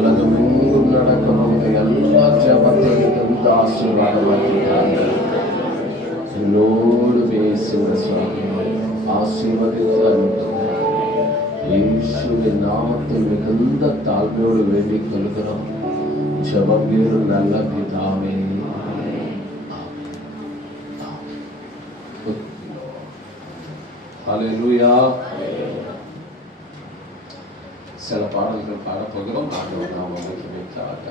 உலகமெங்கும் நடக்கணும் எல்லா ஜபத்தையும் ஆசீர்வாதமாக்கிட்டாங்க. என்னோடு பேசுங்க சுவாமி, ஆசீர்வதித்து அனுப்புங்க. இயேசுவின் நாமத்தில் மிகுந்த தாழ்மையோடு வேண்டிக் கொள்கிறோம். ஜெபம் கேளும் நல்ல பிதாவே. ஹல்லேலூயா. சில பாடல்கள் பாடப்போகிறோம். ஆண்டவர் நாம் மகிமைக்காக.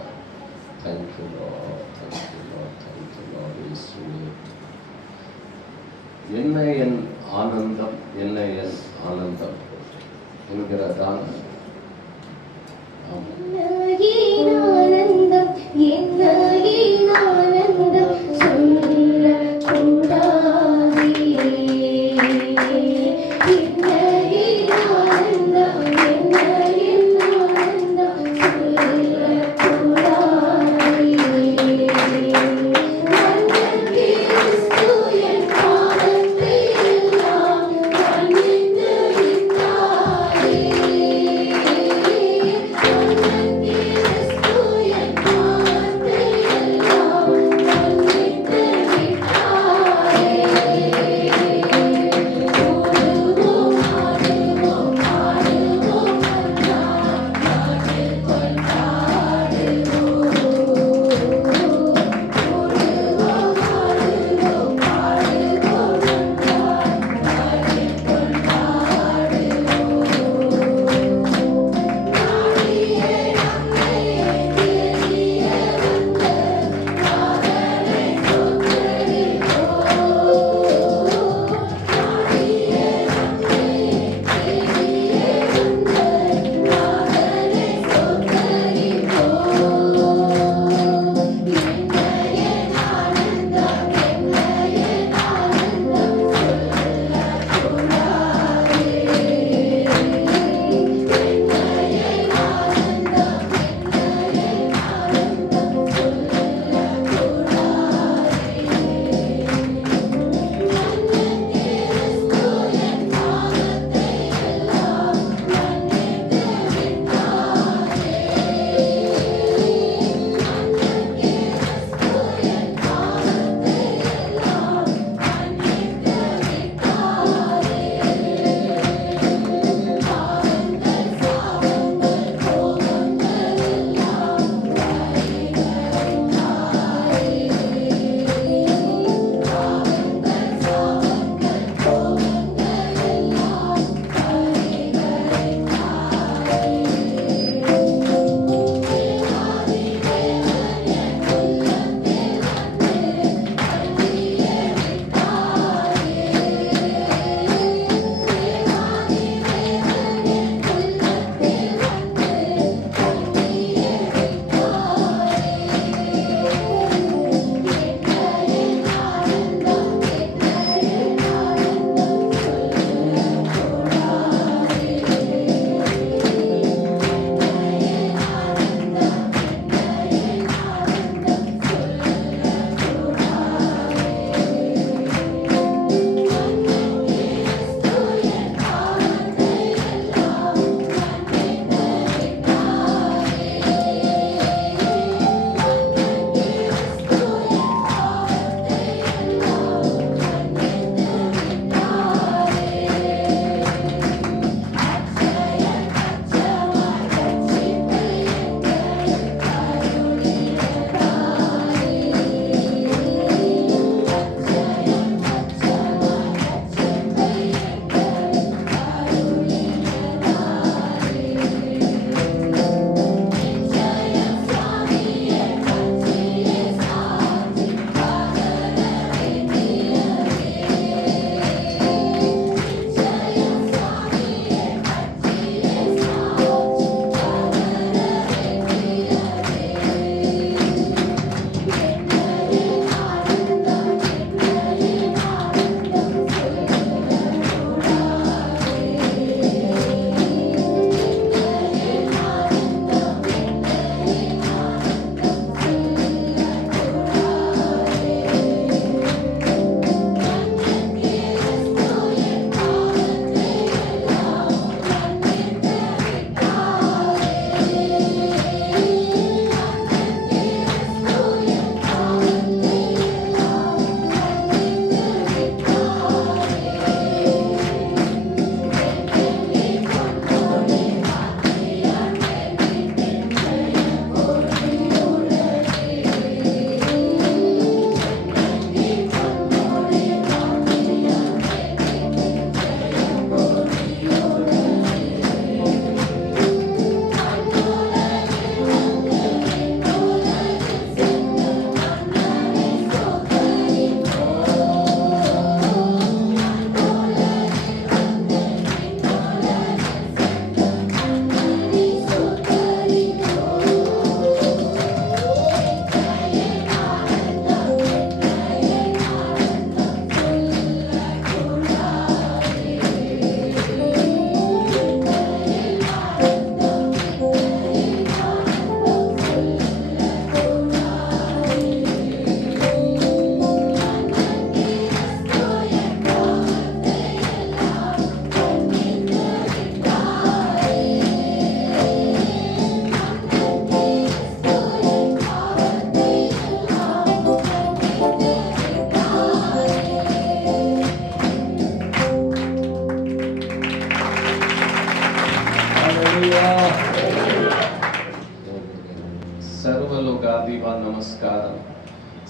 Thank you Lord, thank you Lord, thank you Lord. இயேசுவே, என்ன என் ஆனந்தம், என்ன என் ஆனந்தம் என்கிறதான். ஆனந்தம் என்ன ஆனந்தம் சொல்ல கூடாதே. Yes.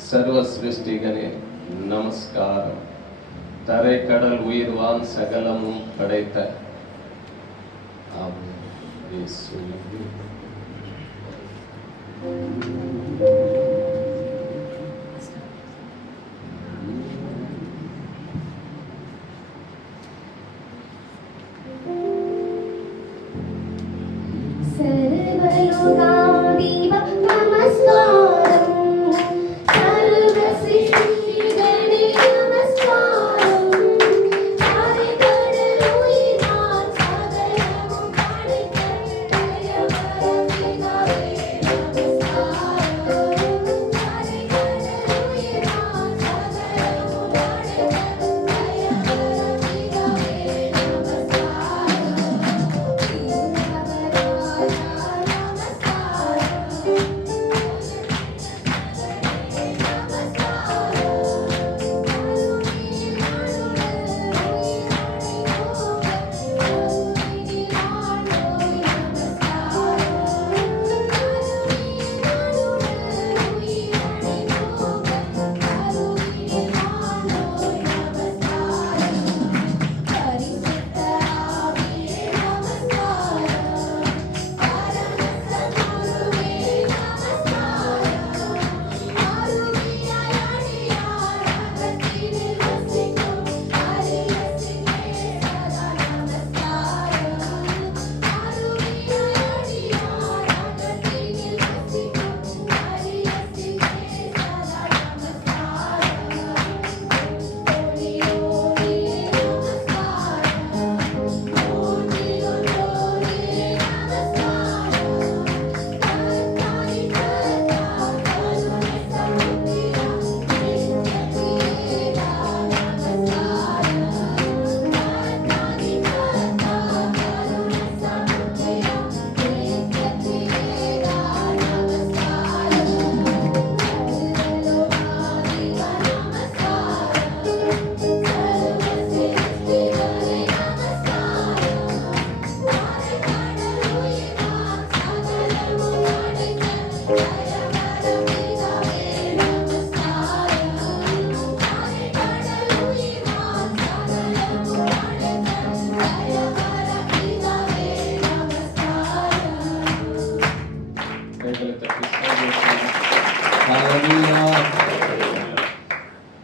சர்வ சிருஷ்டிகனே நமஸ்காரம். தரை கடல் உயிர்வான் சகலமும் படைத்த सर्वलोकाधिप नमस्कारं सर्वसृष्टिगणे नमस्कारं तारेकडलुयिरान् सगलमुं पடைத்த தயவரமிகவே நமஸ்காரம் तारेकडलुयिरान् सगलमुं पடைத்த தயவரமிகவே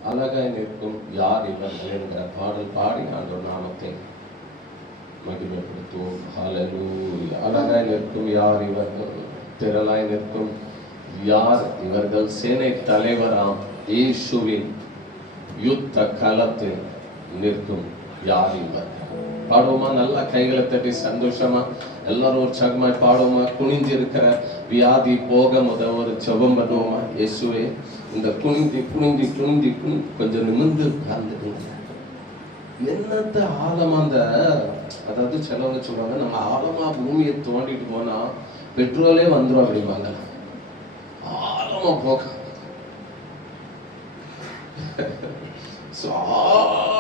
அழகாய் நிற்கும் யார் இவர்கள் என்கிற பாடல் பாடி ஆண்டவர் நாமத்தை மகிமைப்படுத்துவோம். ஹல்லேலூயா. அழகாய் நிற்கும் யார் இவர்கள், திரளாய் நிற்கும் யார் இவர்கள், சேனை தலைவராம் இயேசுவின் யுத்த களத்தில் நிற்கும் யார் இவர்கள். பாடுவோமா? நல்லா கைகளை தட்டி சந்தோஷமா எல்லாரும் உற்சாகமாய் பாடுவோமா? குனிஞ்சு இருக்கிற வியாதி போக ஒரு ஜெபம் பண்ணுவோமா? இயேசுவே, இந்த குனிஞ்சி குனிஞ்சி குனிஞ்சி கொஞ்சம் நிமிர்ந்து உட்கார்ந்துடுங்க. என்னத்த ஆழமா அந்த, அதாவது சிலவங்க சொல்றாங்க, நம்ம ஆழமா பூமியை தோண்டிட்டு போனா பெட்ரோலே வந்துடும் அப்படிம்பாங்க. ஆழமா போக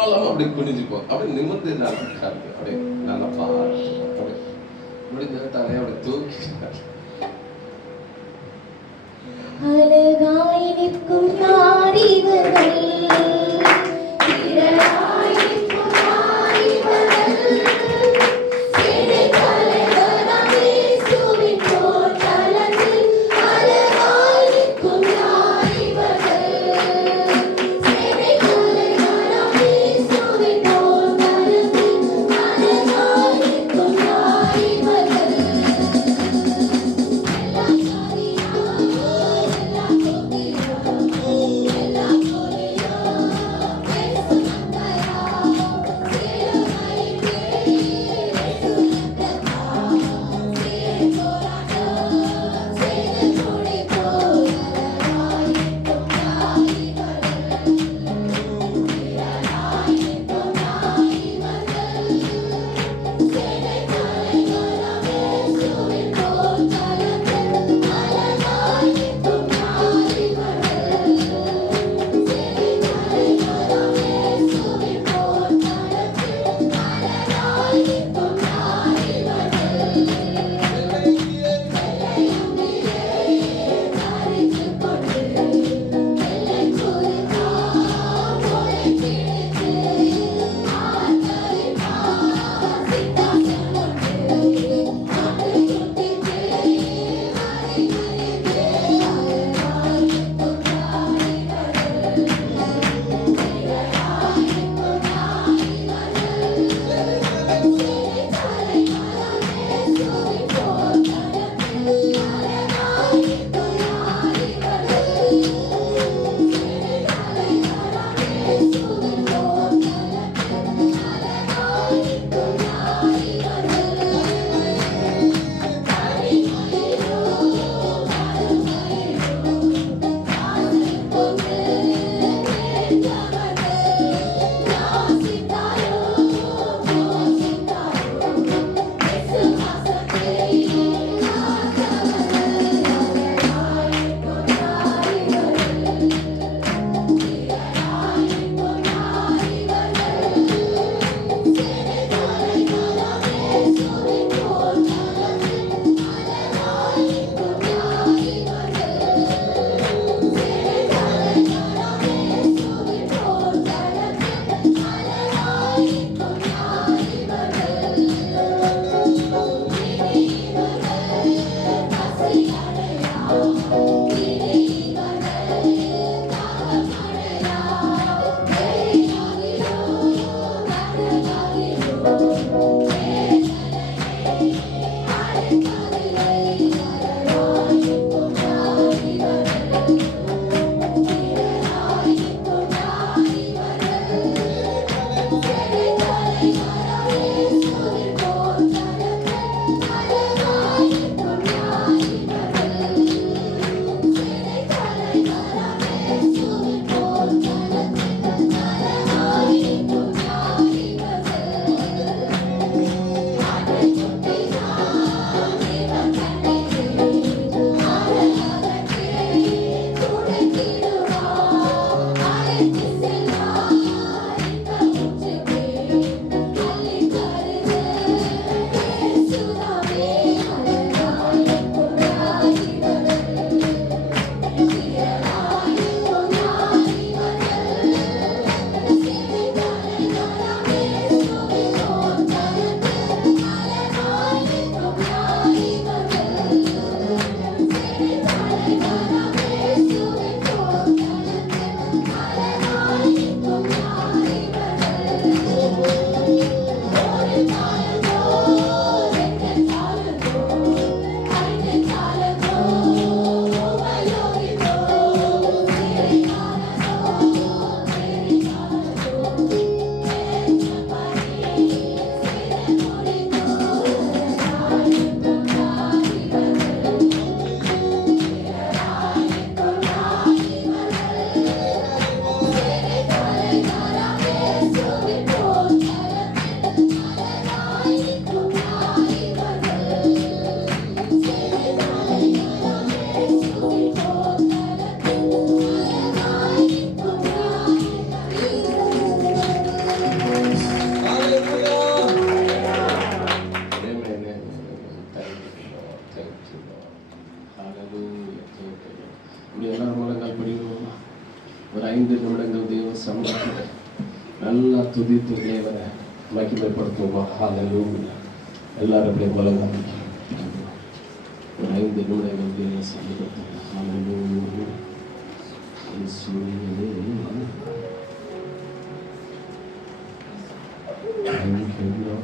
ஆழமா அப்படி குனிஞ்சுப்போம். அப்படி நிமிர்ந்து நல்லா அப்படியே நல்லா பார்த்து அப்படியே முடிஞ்ச தலையை அப்படி தூக்கி அழகாய் நிற்கும் யார் இவர்கள், திரளாய் நிற்கும் யார் இவர்கள், சேனை தலைவராம் இயேசுவின் போர் களத்தில் அழகாய் நிற்கும் யார் இவர்கள், சேனை தலைவராம் இயேசுவின் போர் களத்தில் அழகாய் நிற்கும் யார் இவர்கள். எல்லா நல்லா துதித்து தேவனை மகிமைப்படுத்துவோமா? ஹல்லேலூயா. எல்லாரும் அப்படியே உலகம் ஒரு 5 நிமிடங்கள் தேவனை சமீபத்தில் ஹல்லேலூயா. Thank you, Lord.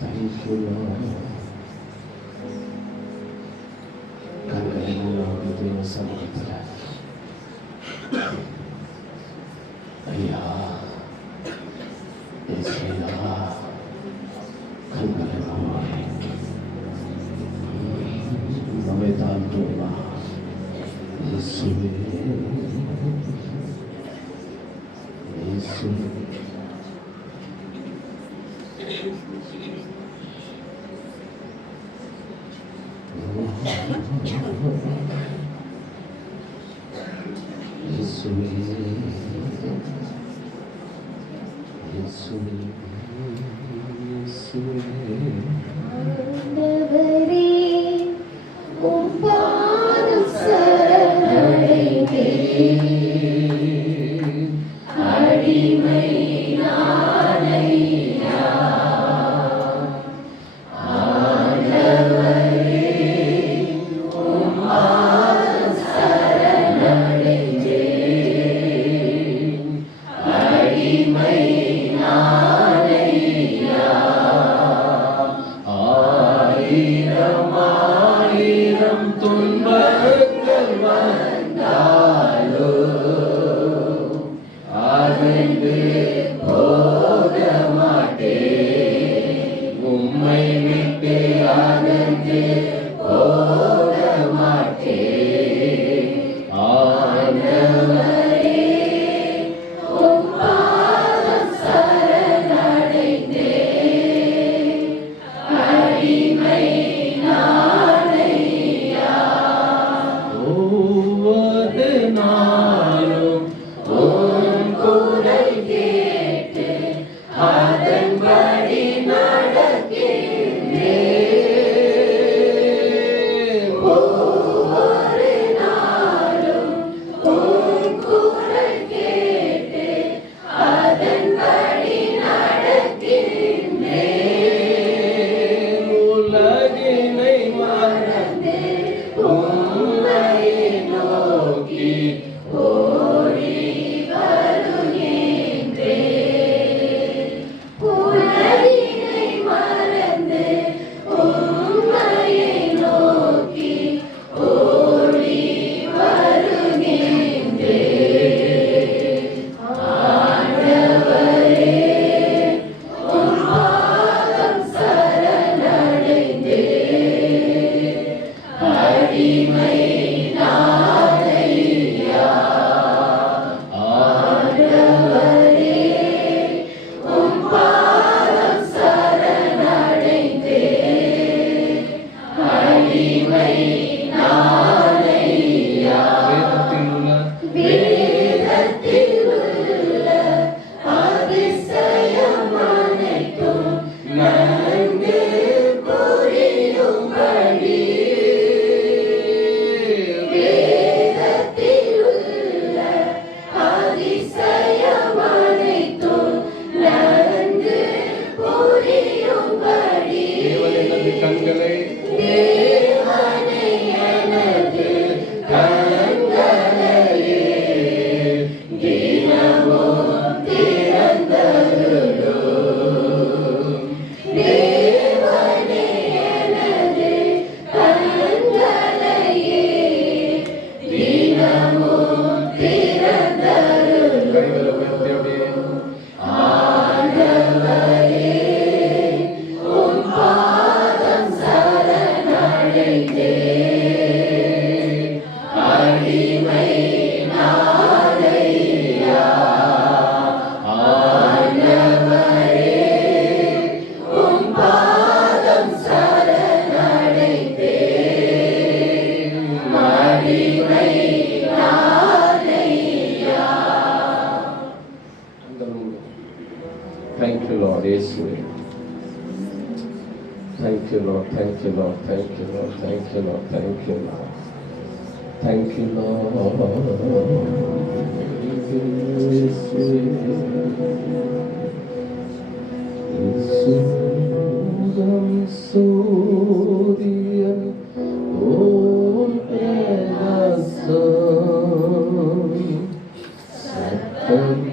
Thank you, Lord. கண்களில் தேவ சமூகத்தில் ஐயா ஏசையா கண்களை நம்மை தாழ்த்துவா இயேசுவே இயேசுவே Thank you, Lord. Yeshua. Thank you, Lord. Thank you, Lord. Thank you, Lord. Thank you, Lord. Thank you, Lord. Thank you, Lord. Amen.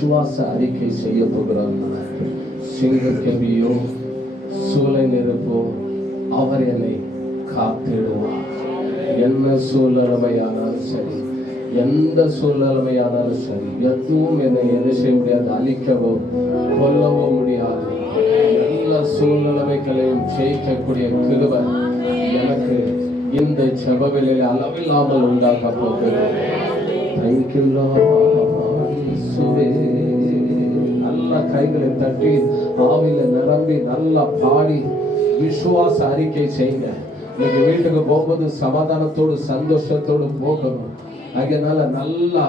விசுவாச அறிக்கை செய்ய போகிறோம். சிங்கக்கெபியோ சூளை நெருப்போ அவர் என்னை காத்திடுவார். என்ன சூழ்நிலைமையானாலும் சரி, எந்த சூழ்நிலைமையானாலும் சரி, எதுவும் என்னை என்ன செய்ய முடியாது, அழிக்கவோ கொல்லவோ முடியாது. எல்லா சூழ்நிலைமைகளையும் ஜெயிக்கக்கூடிய கிருபை எனக்கு இந்த ஜெபவேளையில் அளவில்லாமல் உண்டாக்க போகிறது. Thank you Lord. நல்ல கைகளை தட்டி ஆவில நிரம்பி நல்லா பாடி விசுவாச அறிக்கை செய்யுங்க. இன்னைக்கு வீட்டுக்கு போகும்போது சமாதானத்தோடு சந்தோஷத்தோடு போகணும். அதனால நல்லா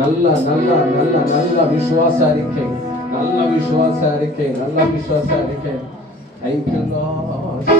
நல்லா நல்லா நல்லா நல்ல விசுவாச அறிக்கை, நல்ல விசுவாச அறிக்கை, நல்ல விசுவாச அறிக்கை. Thank you Lord.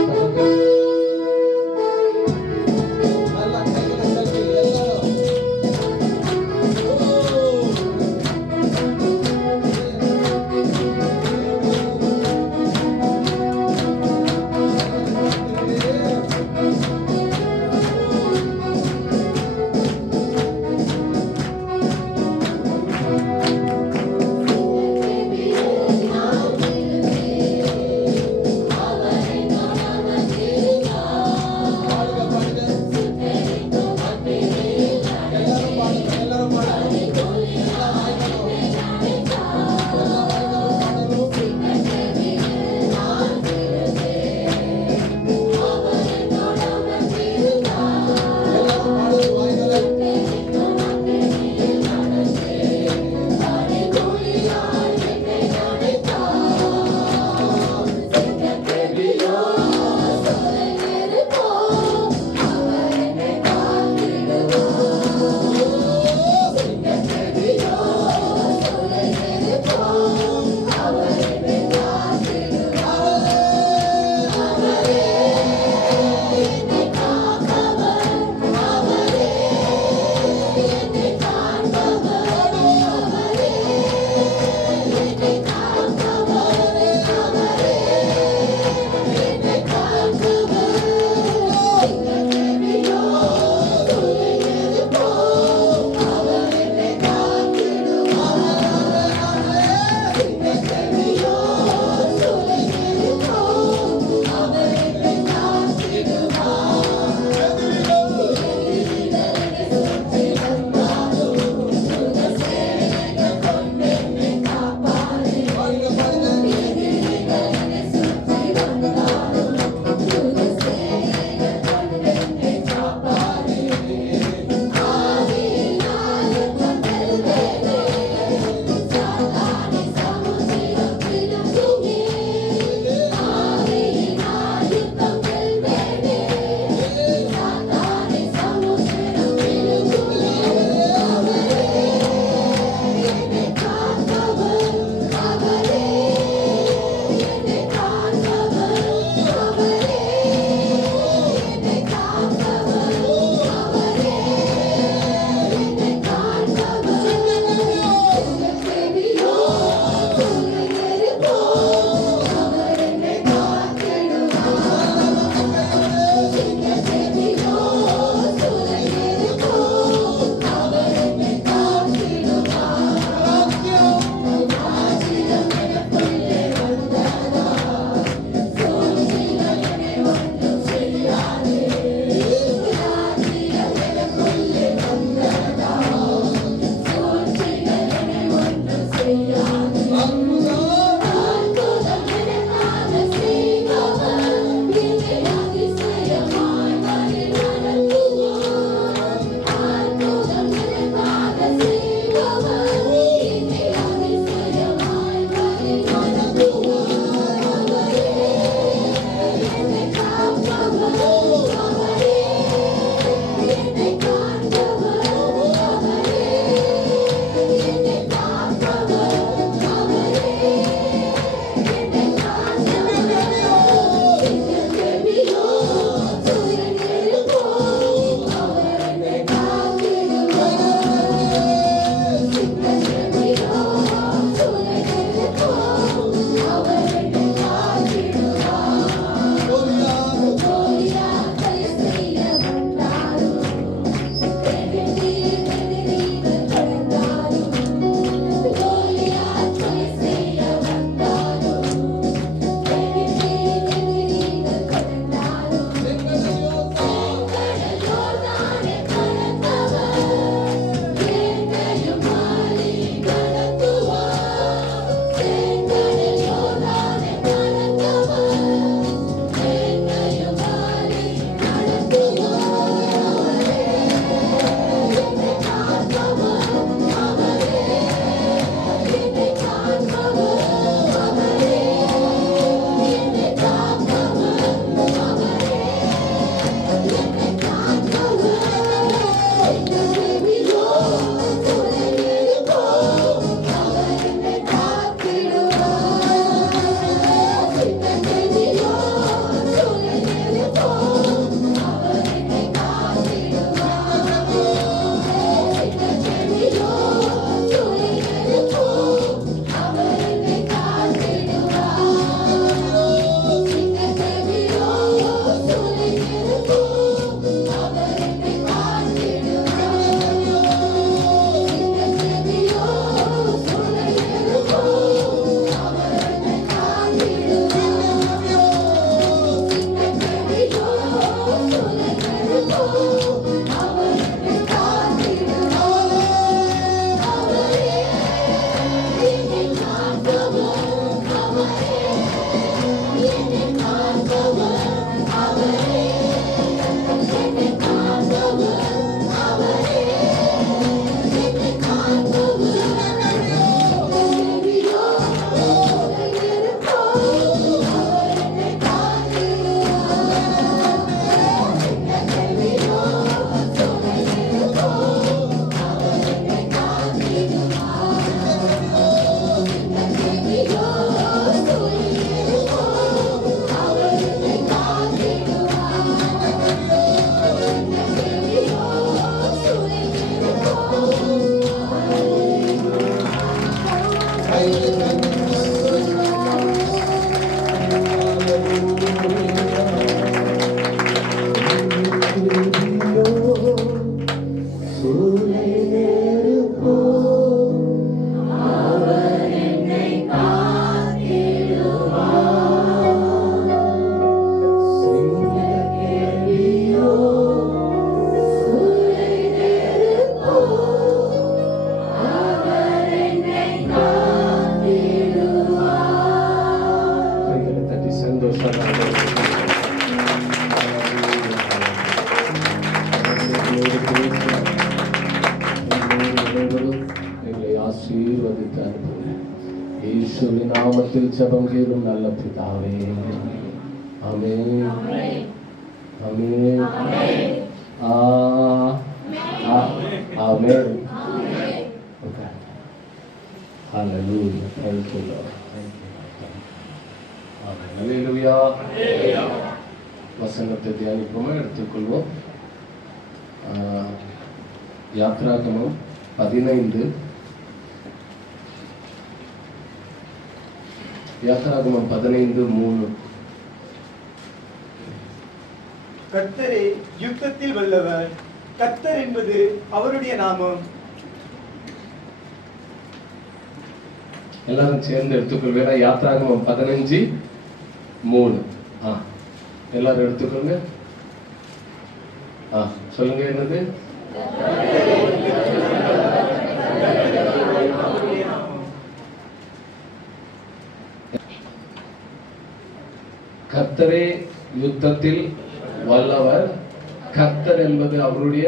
இயேசுவின் நாமத்தில் ஜெபம் கேளும் நல்ல பிதாவே. ஆமென். ஆமென். ஆமென். ஓகே. ஹalleluya. Thank you Lord. Thank you. ஆமென். ஹalleluya. வசனத்தை தியானிப்போமா? எடுத்துக்கொள்வோம். யாத்ராகமம் 15 யாத்ராகமம் 15:3. கர்த்தரே யுத்தத்தில் வல்லவர், கர்த்தர் என்பது அவருடைய நாமம். எல்லாரும் சேர்ந்து எடுத்துக்கொள்வேன். யாத்ராகமம் 15:3. எல்லாரும் எடுத்துக்கொள்ளுங்க. சொல்லுங்க, என்னது? கர்த்தரே யுத்தத்தில் வல்லவர், கர்த்தர் என்பது அவருடைய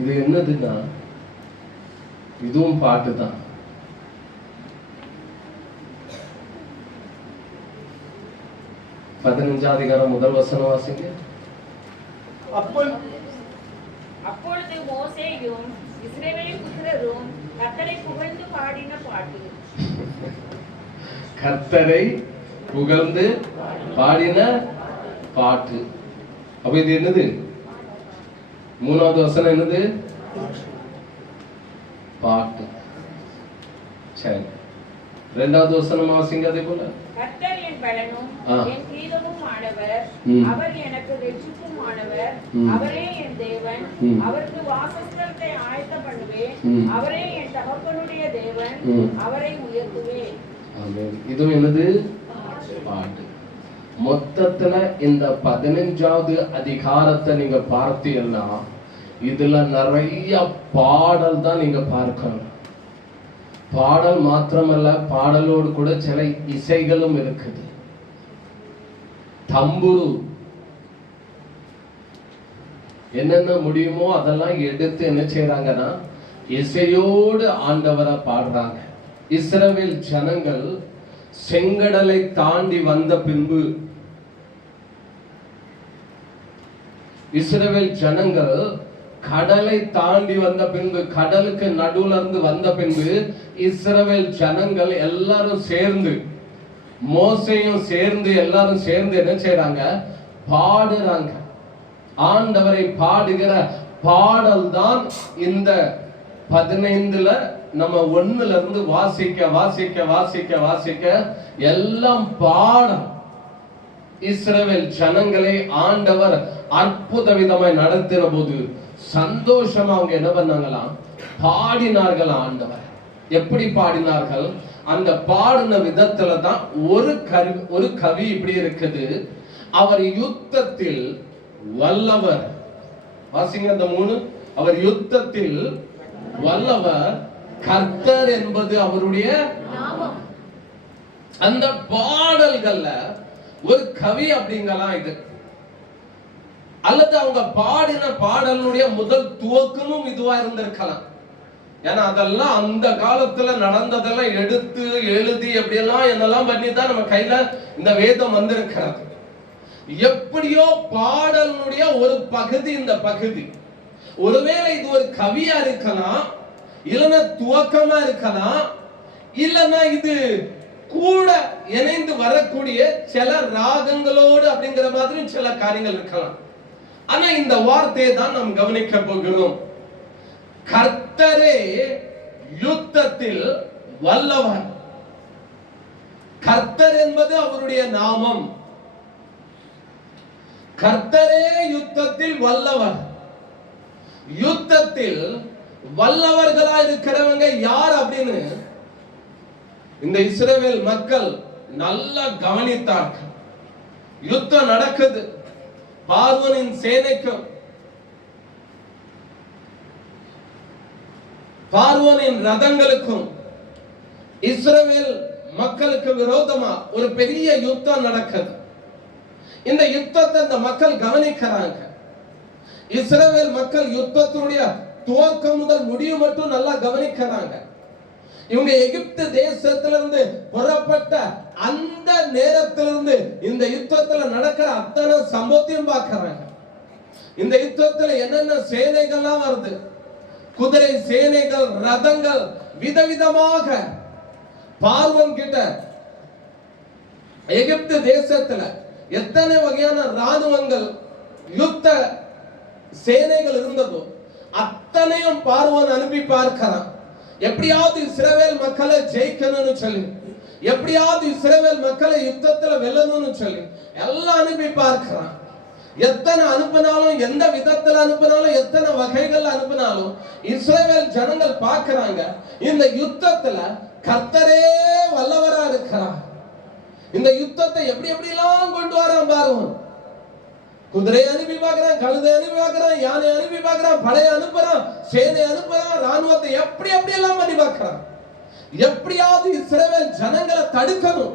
இது என்னதுன்னா, இதுவும் பாட்டு தான். பதினஞ்சாம் அதிகாரம் முதல் வசனம் வாசிங்க. அப்பொழுது மோசேயும் இஸ்ரவேலின் புத்திரரும் கர்த்தரை புகழ்ந்து பாடின பாட்டு. கர்த்தரை புகழ்ந்து பாடின பாட்டு. அப்ப இது என்னது? மூணாவது வசனம் என்னது? பாட்டு. சரி, இரண்டாவது வசனம் வாசிங்க. அதே போல கர்த்தர் என் பலனும் என் கீதமும் ஆனவர், அவர் எனக்கு ரட்சிப்பும் ஆனவர், அவரே என் தேவன், அவருக்கு வாசஸ்தலத்தை ஆயத்த பண்ணுவேன், அவரே என் தகப்பனுடைய தேவன், அவரை உயர்த்துவேன். ஆமென். இதுவும் என்னது? பாட்டு. மொத்தத்துல இந்த 15வது அதிகாரத்தை நீங்க பார்த்தீங்கன்னா இதுல நிறைய பாடல் தான் நீங்க பார்க்கணும். பாடல் மாத்திரமல்ல, பாடலோடு கூட சில இசைகளும் இருக்குது. தம்புரு என்னென்ன முடியுமோ அதெல்லாம் எடுத்து என்ன செய்யறாங்கன்னா இசையோடு ஆண்டவரை பாடுறாங்க. இஸ்ரவேல் ஜனங்கள் செங்கடலை தாண்டி வந்த பின்பு, இஸ்ரவேல் ஜனங்கள் கடலை தாண்டி வந்த பின்பு, கடலுக்கு நடுவுல இருந்து வந்த பின்பு, இஸ்ரவேல் ஜனங்கள் எல்லாரும் சேர்ந்து, மோசேயும் சேர்ந்து, எல்லாரும் சேர்ந்து என்ன செய்றாங்க? பாடுறாங்க. ஆண்டவரை பாடுகிற பாடல் தான் இந்த 15ல நம்ம 1ல இருந்து வாசிக்க வாசிக்க வாசிக்க வாசிக்க எல்லாம் பாடம். இஸ்ரவேல் ஜனங்களை ஆண்டவர் அற்புத விதமாய் நடத்தின போது சந்தோஷமா அவங்க என்ன பண்ணாங்களாம்? பாடினார்கள். ஆண்டவர் எப்படி பாடினார்கள்? அந்த பாடின விதத்துல தான் ஒரு கவி இப்படி இருக்குது. அவர் யுத்தத்தில் வல்லவர். வாசிங்க அந்த 3. அவர் யுத்தத்தில் வல்லவர், கர்த்தர் என்பது அவருடைய நாமம். அந்த பாடல்கள்ல ஒரு கவி அப்படிங்கலாம் இது, அல்லது அவங்க பாடின பாடலுடைய முதல் துவக்கமும் இதுவா இருந்திருக்கலாம். ஏன்னா அதெல்லாம் அந்த காலத்துல நடந்ததெல்லாம் எடுத்து எழுதி எப்படியெல்லாம் என்னெல்லாம் பண்ணி தான் நம்ம கையில இந்த வேதம் வந்திருக்கிறது. எப்படியோ பாடலுடைய ஒரு பகுதி இந்த பகுதி. ஒருவேளை இது ஒரு கவியா இருக்கலாம், இல்லைன்னா துவக்கமா இருக்கலாம், இல்லைன்னா இது கூட இணைந்து வரக்கூடிய சில ராகங்களோடு அப்படிங்கிற மாதிரி சில காரியங்கள் இருக்கலாம். ஆனா இந்த வார்த்தையை தான் நாம் கவனிக்க போகிறோம். கர்த்தரே யுத்தத்தில் வல்லவர். கர்த்தர் என்பது அவருடைய நாமம். கர்த்தரே யுத்தத்தில் வல்லவர். யுத்தத்தில் வல்லவர்களா இருக்கிறவங்க யார் அப்படின்னு இந்த இஸ்ரவேல் மக்கள் நல்லா கவனித்தார்கள். யுத்தம் நடக்குது. பார்வோனின் சேனைக்கும் பார்வோனின் ரதங்களுக்கும் இஸ்ரவேல் மக்களுக்கு விரோதமா ஒரு பெரிய யுத்தம் நடக்குது. இந்த யுத்தத்தை இந்த மக்கள் கவனிக்கிறாங்க. இஸ்ரவேல் மக்கள் யுத்தத்தினுடைய துவக்கம் முதல் முடிவு மட்டும் நல்லா கவனிக்கிறாங்க. இவங்க எகிப்து தேசத்திலிருந்து புறப்பட்ட அந்த நேரத்திலிருந்து இந்த யுத்தத்துல நடக்கிற அத்தனை சம்பவத்தையும் பார்க்கறாங்க. இந்த யுத்தத்துல என்னென்ன சேனைகள்லாம் வருது, குதிரை சேனைகள், ரதங்கள், விதவிதமாக பார்வோன் கிட்ட எகிப்து தேசத்துல எத்தனை வகையான ராணுவங்கள், யுத்த சேனைகள் இருந்ததோ அத்தனையும் பார்வோன் அனுப்பி பார்க்கிறான். எப்படியாவது இஸ்ரவேல் மக்களை ஜெயிக்கணும்னு சொல்லி, எப்படியாவது இஸ்ரவேல் மக்களை யுத்தத்துல வெல்லணும்னு சொல்லி எல்லாம் அனுப்பி பார்க்கிறான். எத்தனை அனுப்பினாலும், எந்த விதத்துல அனுப்பினாலும், எத்தனை வகைகள் அனுப்பினாலும் இஸ்ரவேல் ஜனங்கள் பார்க்கிறாங்க, இந்த யுத்தத்துல கர்த்தரே வல்லவரா இருக்கிறார். இந்த யுத்தத்தை எப்படி எப்படி எல்லாம் கொண்டு வரான் பாருங்க. குதிரை அனுப்பி பார்க்கிறான், கழுதை அனுப்பி பார்க்கிறான், யானை அனுப்பி பார்க்கிறான், படையை அனுப்புறான், சேனை அனுப்புறான், ராணுவத்தை எப்படி எப்படி எல்லாம் பண்ணி பார்க்கிறான். எப்படியாவது இஸ்ரவேல் ஜனங்களை தடுக்கணும்,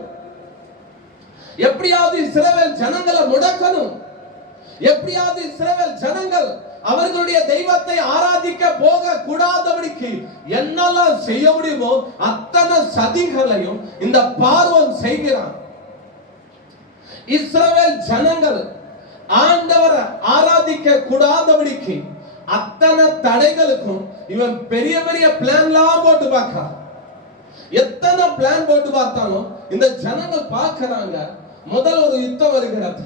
எப்படியாவது இஸ்ரவேல் ஜனங்களை முடக்கணும், எப்படியாவது இஸ்ரவேல் ஜனங்கள் அவர்களுடைய தெய்வத்தை ஆராதிக்க போக கூடாதபடிக்கு என்னெல்லாம் செய்ய முடியுமோ அத்தனை சதிகளையும் இந்த பார்வோன் செய்கிறான். இஸ்ரவேல் ஜனங்கள் ஆண்டவரை ஆராதிக்க கூடாதபடிக்கு அத்தனை தடைகளுக்கும் இவன் பெரிய பெரிய பிளான்லாம் போட்டு பார்க்கிறான். எத்தனை பிளான் போட்டு பார்த்தாலும் இந்த ஜனங்கள் பார்க்கிறாங்க, முதல் ஒரு யுத்தம் வருகிறது,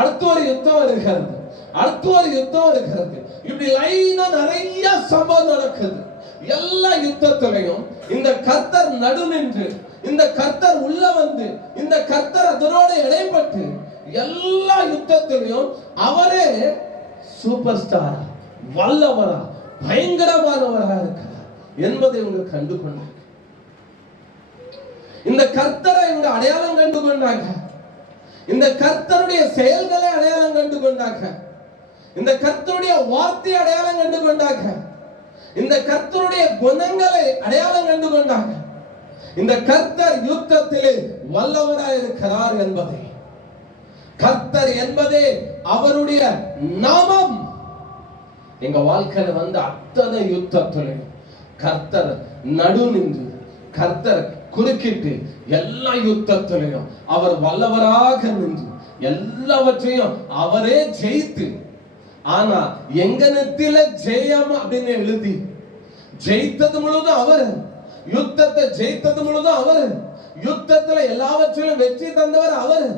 அடுத்து ஒரு யுத்தம் வருகிறது, அடுத்து ஒரு யுத்தம் வருகிறது, இப்படி லைனா நிறைய சம்பவம் நடக்குது. எல்லா யுத்தத்திலையும் இந்த கர்த்தர் நடு நின்று, இந்த கர்த்தர் உள்ள வந்து, இந்த கர்த்தர் அதனோட இடைப்பட்டு எல்லா யுத்தத்திலையும் அவரே சூப்பர் ஸ்டார், வல்லவரா, பயங்கரமானவரா இருக்கிறார் என்பதை இவங்க கண்டு கொண்டாங்க. இந்த கர்த்தரை இவங்க அடையாளம் கண்டு கொண்டாங்க. இந்த கர்த்தருடைய செயல்களை அடையாளம் கண்டு கொண்டாங்க. இந்த கர்த்தருடைய வார்த்தை அடையாளம் கண்டு கொண்டாங்க. இந்த கர்த்தருடைய குணங்களை அடையாளம் கண்டு கொண்டாங்க. இந்த கர்த்தர் யுத்தத்திலே வல்லவராய் இருக்கிறார் என்பதை, கர்த்தர் என்பதே அவருடைய நாமம். எங்க வாழ்க்கையில வந்து அத்தனை யுத்தத்திலையும் கர்த்தர் நடு நின்று, கர்த்தர் குறுக்கிட்டு, எல்லா யுத்தத்திலையும் அவர் வல்லவராக நின்று எல்லாவற்றையும் அவரே ஜெயித்து, ஆனா எங்கனத்தில ஜெயம் அப்படின்னு எழுதி ஜெயித்தது முழுதும் அவர், யுத்தத்தை ஜெயித்தது முழுதும் அவர், யுத்தத்துல எல்லாவற்றிலும் வெற்றி தந்தவர் அவர்.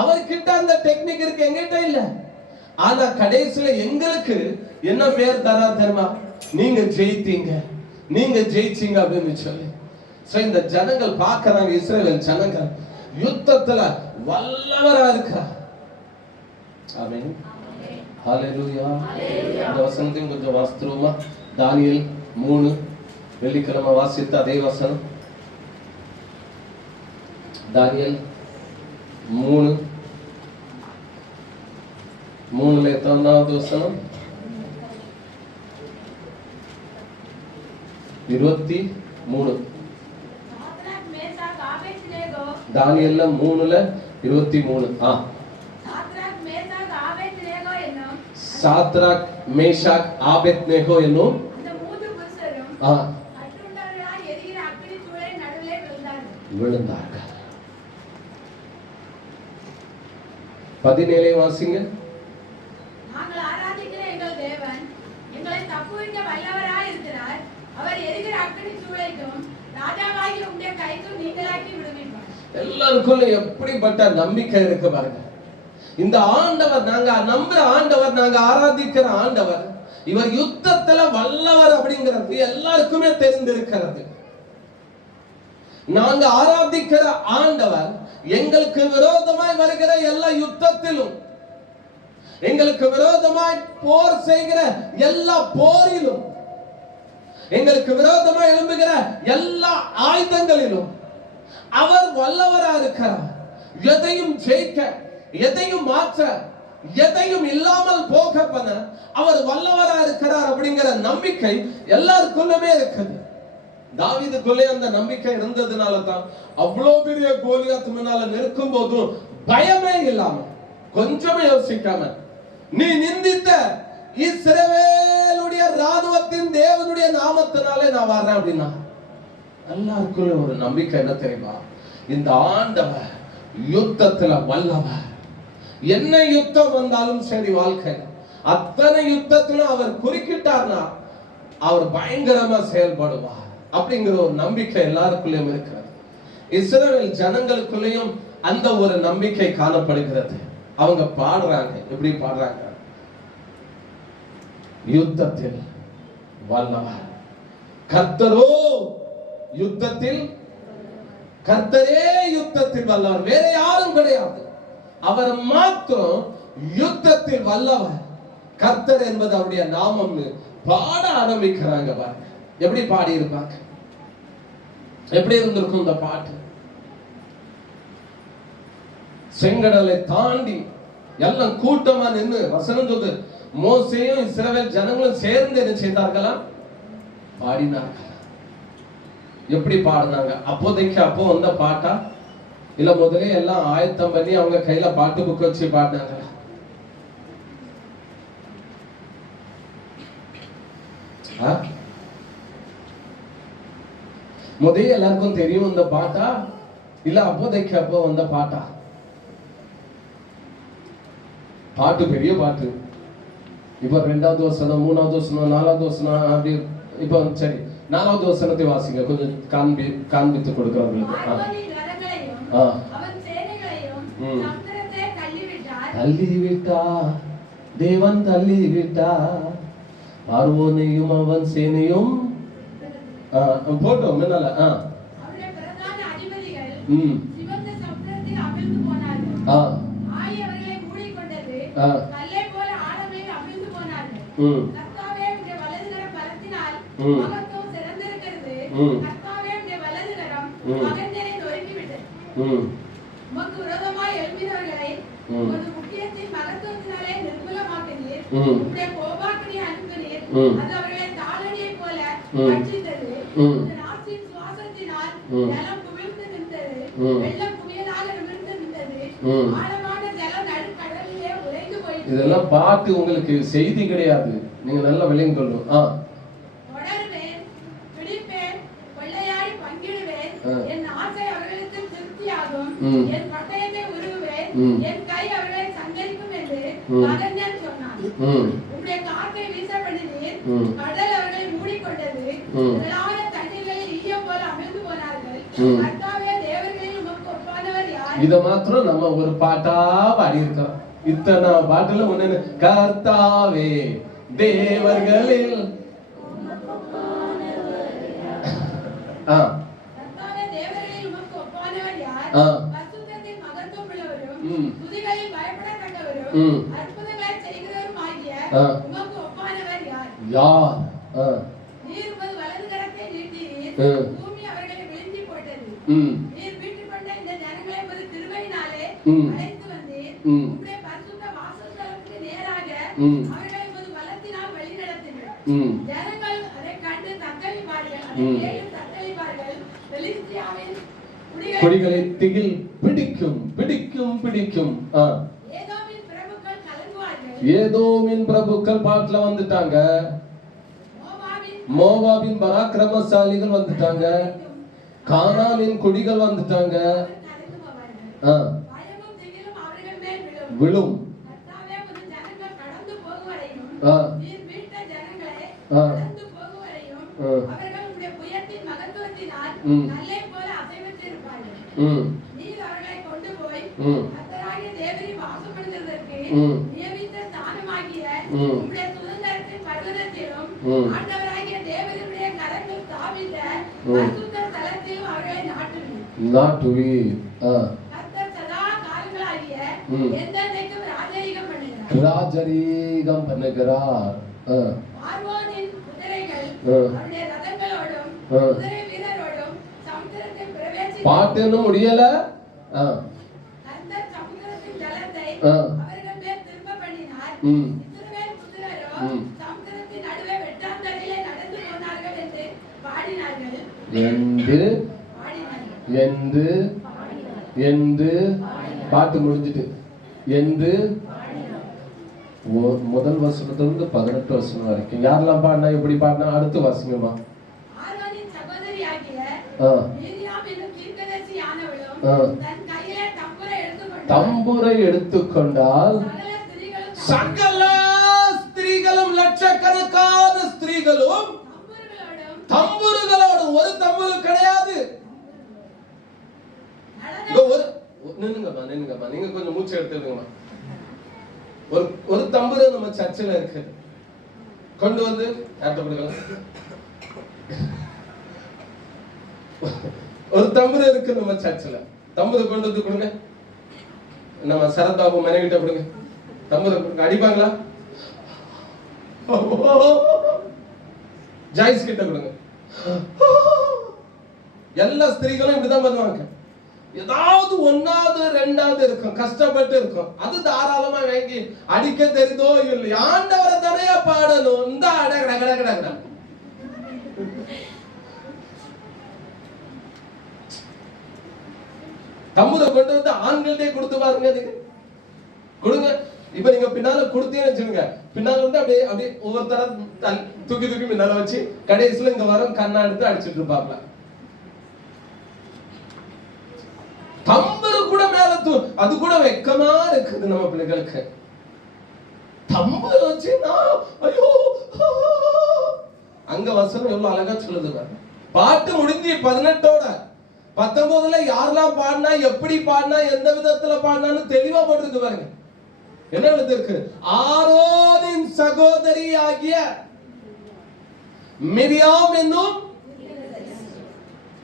அவர்கிட்ட அந்த டெக்னிக் இருக்கு, எங்கிட்ட இல்ல. ஆனா கடைசியில எங்களுக்கு என்ன பேர் தரா தெரியுமா? நீங்க ஜெயித்தீங்க, நீங்க ஜெயிச்சீங்க அப்படின்னு சொல்லி. இந்த ஜனங்கள் பார்க்கறாங்க, இஸ்ரவேல் ஜனங்கள் யுத்தத்துல வல்லவரா இருக்கிறார். ஆமென், ஹalleluya. இந்த வசனத்தையும் கொஞ்சம் வாசித்துருவோமா? தானியேல் 3, வெள்ளிக்கிழமை வாசித்த அதே வசனம். தானியேல் 3:3 எத்தனாவது வசனம்? 23. தானியேல்ல 3:23. சாத்ராக், மேஷாக், ஆபேத்நேகோ என்னும் விழுந்தார்கள். 17 வாசிங்க. நாங்கள் ஆராதிக்கிற எங்கள் தேவன் எங்களை தப்புவிக்க வல்லவராய் இருக்கிறார். அவர் எரிகிற அக்கினி சூளைக்கும் ராஜாவாகி உம்முடைய கைக்கும் நீங்களாக்கி விடுவிப்பார். எல்லாருக்குள்ள எப்படிப்பட்ட நம்பிக்கை இருக்கு பாருங்க. இந்த ஆண்டவர், நாங்க நம்புற ஆண்டவர், நாங்க ஆராதிக்கிற ஆண்டவர், இவர் யுத்தத்துல வல்லவர் அப்படிங்கிறது எல்லாருக்குமே தெரிந்திருக்கிறது. நாங்க ஆராதிக்கிற ஆண்டவர் எங்களுக்கு விரோதமாய் வருகிற எல்லா யுத்தத்திலும், எங்களுக்கு விரோதமாய் போர் செய்கிற எல்லா போரிலும், எங்களுக்கு விரோதமாய் எழும்புகிற எல்லா ஆயுதங்களிலும் அவர் வல்லவரா இருக்கிறார். எதையும் ஜெயிக்க, எதையும் மாற்ற, எதையும் இல்லாமல் போக பண்ண அவர் வல்லவரா இருக்கிறார் அப்படிங்கிற நம்பிக்கை எல்லாருக்குள்ளமே இருக்குது. தாவீதுக்குள்ளே அந்த நம்பிக்கை இருந்ததுனால தான் அவ்வளவு பெரிய கோலியாத் முன்னால நிற்கும் போதும் பயமே இல்லாம, கொஞ்சமே யோசிக்காம, நீ நிந்தித்த இஸ்ரவேலுடைய ராணுவத்தின் தேவனுடைய நாமத்தினாலே நான் வர்றேன் அப்படின்னா எல்லாருக்குள்ள ஒரு நம்பிக்கை என்ன தெரியுமா? இந்த ஆண்டவர் யுத்தத்துல வல்லவர். என்ன யுத்தம் வந்தாலும் சரி, வாழ்க்கை அத்தனை யுத்தத்திலும் அவர் குறுக்கிட்டார்னா அவர் பயங்கரமா செயல்படுவார் அப்படிங்கிற ஒரு நம்பிக்கை எல்லாருக்குள்ளயும் இருக்கிறது. இஸ்ரவேல் ஜனங்களுக்குள்ளேயும் அந்த ஒரு நம்பிக்கை காணப்படுகிறது. அவங்க பாடுறாங்க, எப்படி பாடுறாங்க? யுத்தத்தில் வல்லவர் கர்த்தரோ, யுத்தத்தில் கர்த்தரே யுத்தத்தில் வல்லவர், வேற யாரும் கிடையாது. அவர் மாத்திரம் யுத்தத்தில் வல்லவர். கர்த்தர் என்பது அவருடைய நாமம். பாட ஆரம்பிக்கிறாங்க பாருங்க. எப்படி பாடி இருப்பாங்க? எப்படி இருந்திருக்கும் இந்த பாட்டு? செங்கடலை தாண்டி எல்லாம் கூட்டமா நின்று வசனம் சொல்லுது, மோசேயும் இஸ்ரவேல் ஜனங்களும் சேர்ந்து என்ன செய்தார்களா? பாடினார்கள். எப்படி பாடினாங்க? அப்போதைக்கு அப்போ வந்த பாட்டா இல்ல முதலே எல்லாம் ஆயத்தம் பண்ணி அவங்க கையில பாட்டு புக் வச்சு பாடினாங்களா? முதல்ல எல்லாருக்கும் தெரியும் இந்த பாட்டா இல்ல அப்போதைக்கு அப்போ வந்த பாட்டா? பாட்டு பெரிய பாட்டு. இப்ப 2வது வசனம், 3வது வசனம், 4வது வசனம் அப்படி. இப்ப சரி, 4வது வசனத்தை வாசிங்க, கொஞ்சம் காண்பித்து கொடுக்கிறவங்களுக்கு. தள்ளிவிட்டா தேவன், தள்ளிவிட்டா பார்வோனையும் அவன் சேனையும். போட்டோம் முன்னால. இதெல்லாம் பாட்டு உங்களுக்கு செய்தி கிடையாது, நீங்க நல்லா விளங்கி கொள்ளும். இத மாத்திரம் நம்ம ஒரு பாட்டா பாடி இருக்கிறோம். இத்தனை பாட்டுல ஒண்ணு, கர்த்தாவே தேவர்களில் யார்? கொடிகளை திகில் பிடிக்கும் பிடிக்கும் பிடிக்கும். ஏதோமின் பிரபுக்கள் பாட்டுல வந்துட்டாங்க. மோவாபின் பராக்கிரமசாலிகள் வந்துட்டாங்க. கானானின் கொடிகள் வந்துட்டாங்க. விழும். ராஜரீகம் பண்ணுகிறார். பாட்டு முடியல. என்று பாட்டு முடிஞ்சிட்டு என்று முதல் வசனத்திலிருந்து 18 வசனம் வரைக்கும் யாரெல்லாம் பாடினா எப்படி பாடினா அடுத்து வாசிங்கம்மா. தம்புரை எடுத்துக்கொண்டால் சகல ஸ்திரீகளும் லட்சக்கணக்கான ஸ்திரீகளும் தம்புருகளோடு, ஒரு தம்புரு கிடையாது. நின்னுங்கம்மா நீங்க கொஞ்சம் மூச்சு எடுத்துக்கோங்கம்மா. ஒரு தம்புரு நம்ம சர்ச்சில் இருக்கு, கொண்டு வந்து ஒரு தம்புரு இருக்கு நம்ம சர்ச்சில். தம்புரு கொண்டு வந்து கொடுங்க. நம்ம சரதாபு மனைவிட்ட கொடுங்க. தம்புரு அடிப்பாங்களா? ஜாய்ஸ் கிட்ட கொடுங்க. எல்லா ஸ்திரீகளும் இப்படிதான் பண்ணுவாங்க. ஏதாவது ஒன்னாவது ரெண்டாவது இருக்கும், கஷ்டப்பட்டு இருக்கும். அது தாராளமா வாங்கி அடிக்க தெரிந்தோ இல்லை, ஆண்டவரை தானே பாடணும். இந்த அட தம்புரை கொண்டு வந்து ஆண்கள்டே கொடுத்து பாருங்க. கொடுங்க. இப்ப நீங்க பின்னால கொடுத்தீங்கன்னு வச்சுக்கோங்க, பின்னால வந்து அப்படியே அப்படியே ஒவ்வொருத்தர தூக்கி தூக்கி பின்னால வச்சு கடைசியில இங்க வர கண்ணா எடுத்து அடிச்சுட்டு இருப்பாப்ல. தம்பரு கூட மேல அது கூட வெக்கமா இருக்குது நம்ம பிள்ளைகளுக்கு. தம்பரு வச்சு ஐயோ, அங்க வசனம் எவ்வளவு அழகா சொல்லுது. பாட்டு முடிஞ்சு 18ஓட 19ல யாரெல்லாம் பாடினா, எப்படி பாடினா, எந்த விதத்துல பாடினான்னு தெளிவா போட்டிருக்கு பாருங்க. என்ன எழுதிருக்கு? ஆரோனின் சகோதரி ஆகிய மிரியாம் என்னும்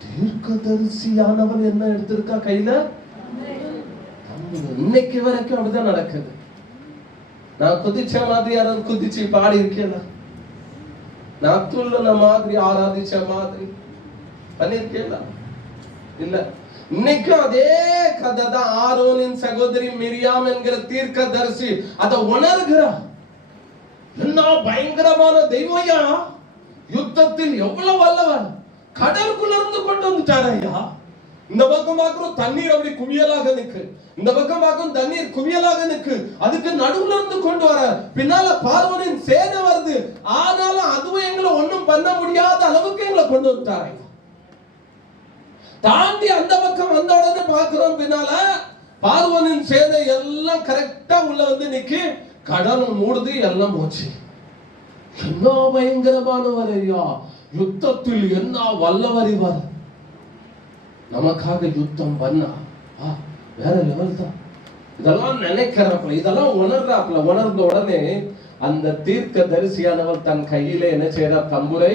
தீர்க்கதரிசியானவன் என்ன எடுத்திருக்கா கையில? இன்னைக்கு வரைக்கும் அப்படிதான் நடக்குது. நான் குதிச்ச மாதிரி யாராவது குதிச்சு பாடி இருக்கேன்? நான் துள்ளுன மாதிரி ஆராதிச்ச மாதிரி பண்ணிருக்கேன்? இல்ல. இன்னைக்கும் அதே கதை தான். ஆரோனின் சகோதரி மிரியாம் என்கிற தீர்க்கதரிசி அதை உணர்கிறா. என்ன பயங்கரமான தெய்வம்யா, யுத்தத்தில் எவ்வளவு வல்லவன், கடலுக்குள்ள இருந்து கொண்டு வந்துட்டார் ஐயா. இந்த பக்கம் பார்க்கிறோம் தண்ணீர் அப்படி குவியலாக நிற்கு, இந்த பக்கம் பார்க்கும் தண்ணீர் குவியலாக நிற்கு. அதுக்கு நடுவுல இருந்து கொண்டு வர, பின்னால பார்வோனின் சேனை வருது. ஆனாலும் அதுவும் எங்களை ஒண்ணும் பண்ண முடியாத அளவுக்கு எங்களை கொண்டு வந்துட்டார் ஐயா. தாண்டி அந்த பக்கம் வந்த உடனே பார்க்கிறோம், பின்னால பார்வோனின் சேனை எல்லாம் கரெக்டா உள்ள வந்து நிக்கு. கடல் மூடுது, எல்லாம் போச்சு. என்ன பயங்கரமானவர் ஐயா, யுத்தத்தில் என்ன வல்லவர் இவர். நமக்காக யுத்தம் பண்ணா வேற லெவல் தான். இதெல்லாம் நினைக்கிறாப்ல, இதெல்லாம் உணர்றாப்ல. உணர்ந்த உடனே அந்த தீர்க்க தரிசியானவர் தன் கையில என்ன செய்யறார்? தம்புரை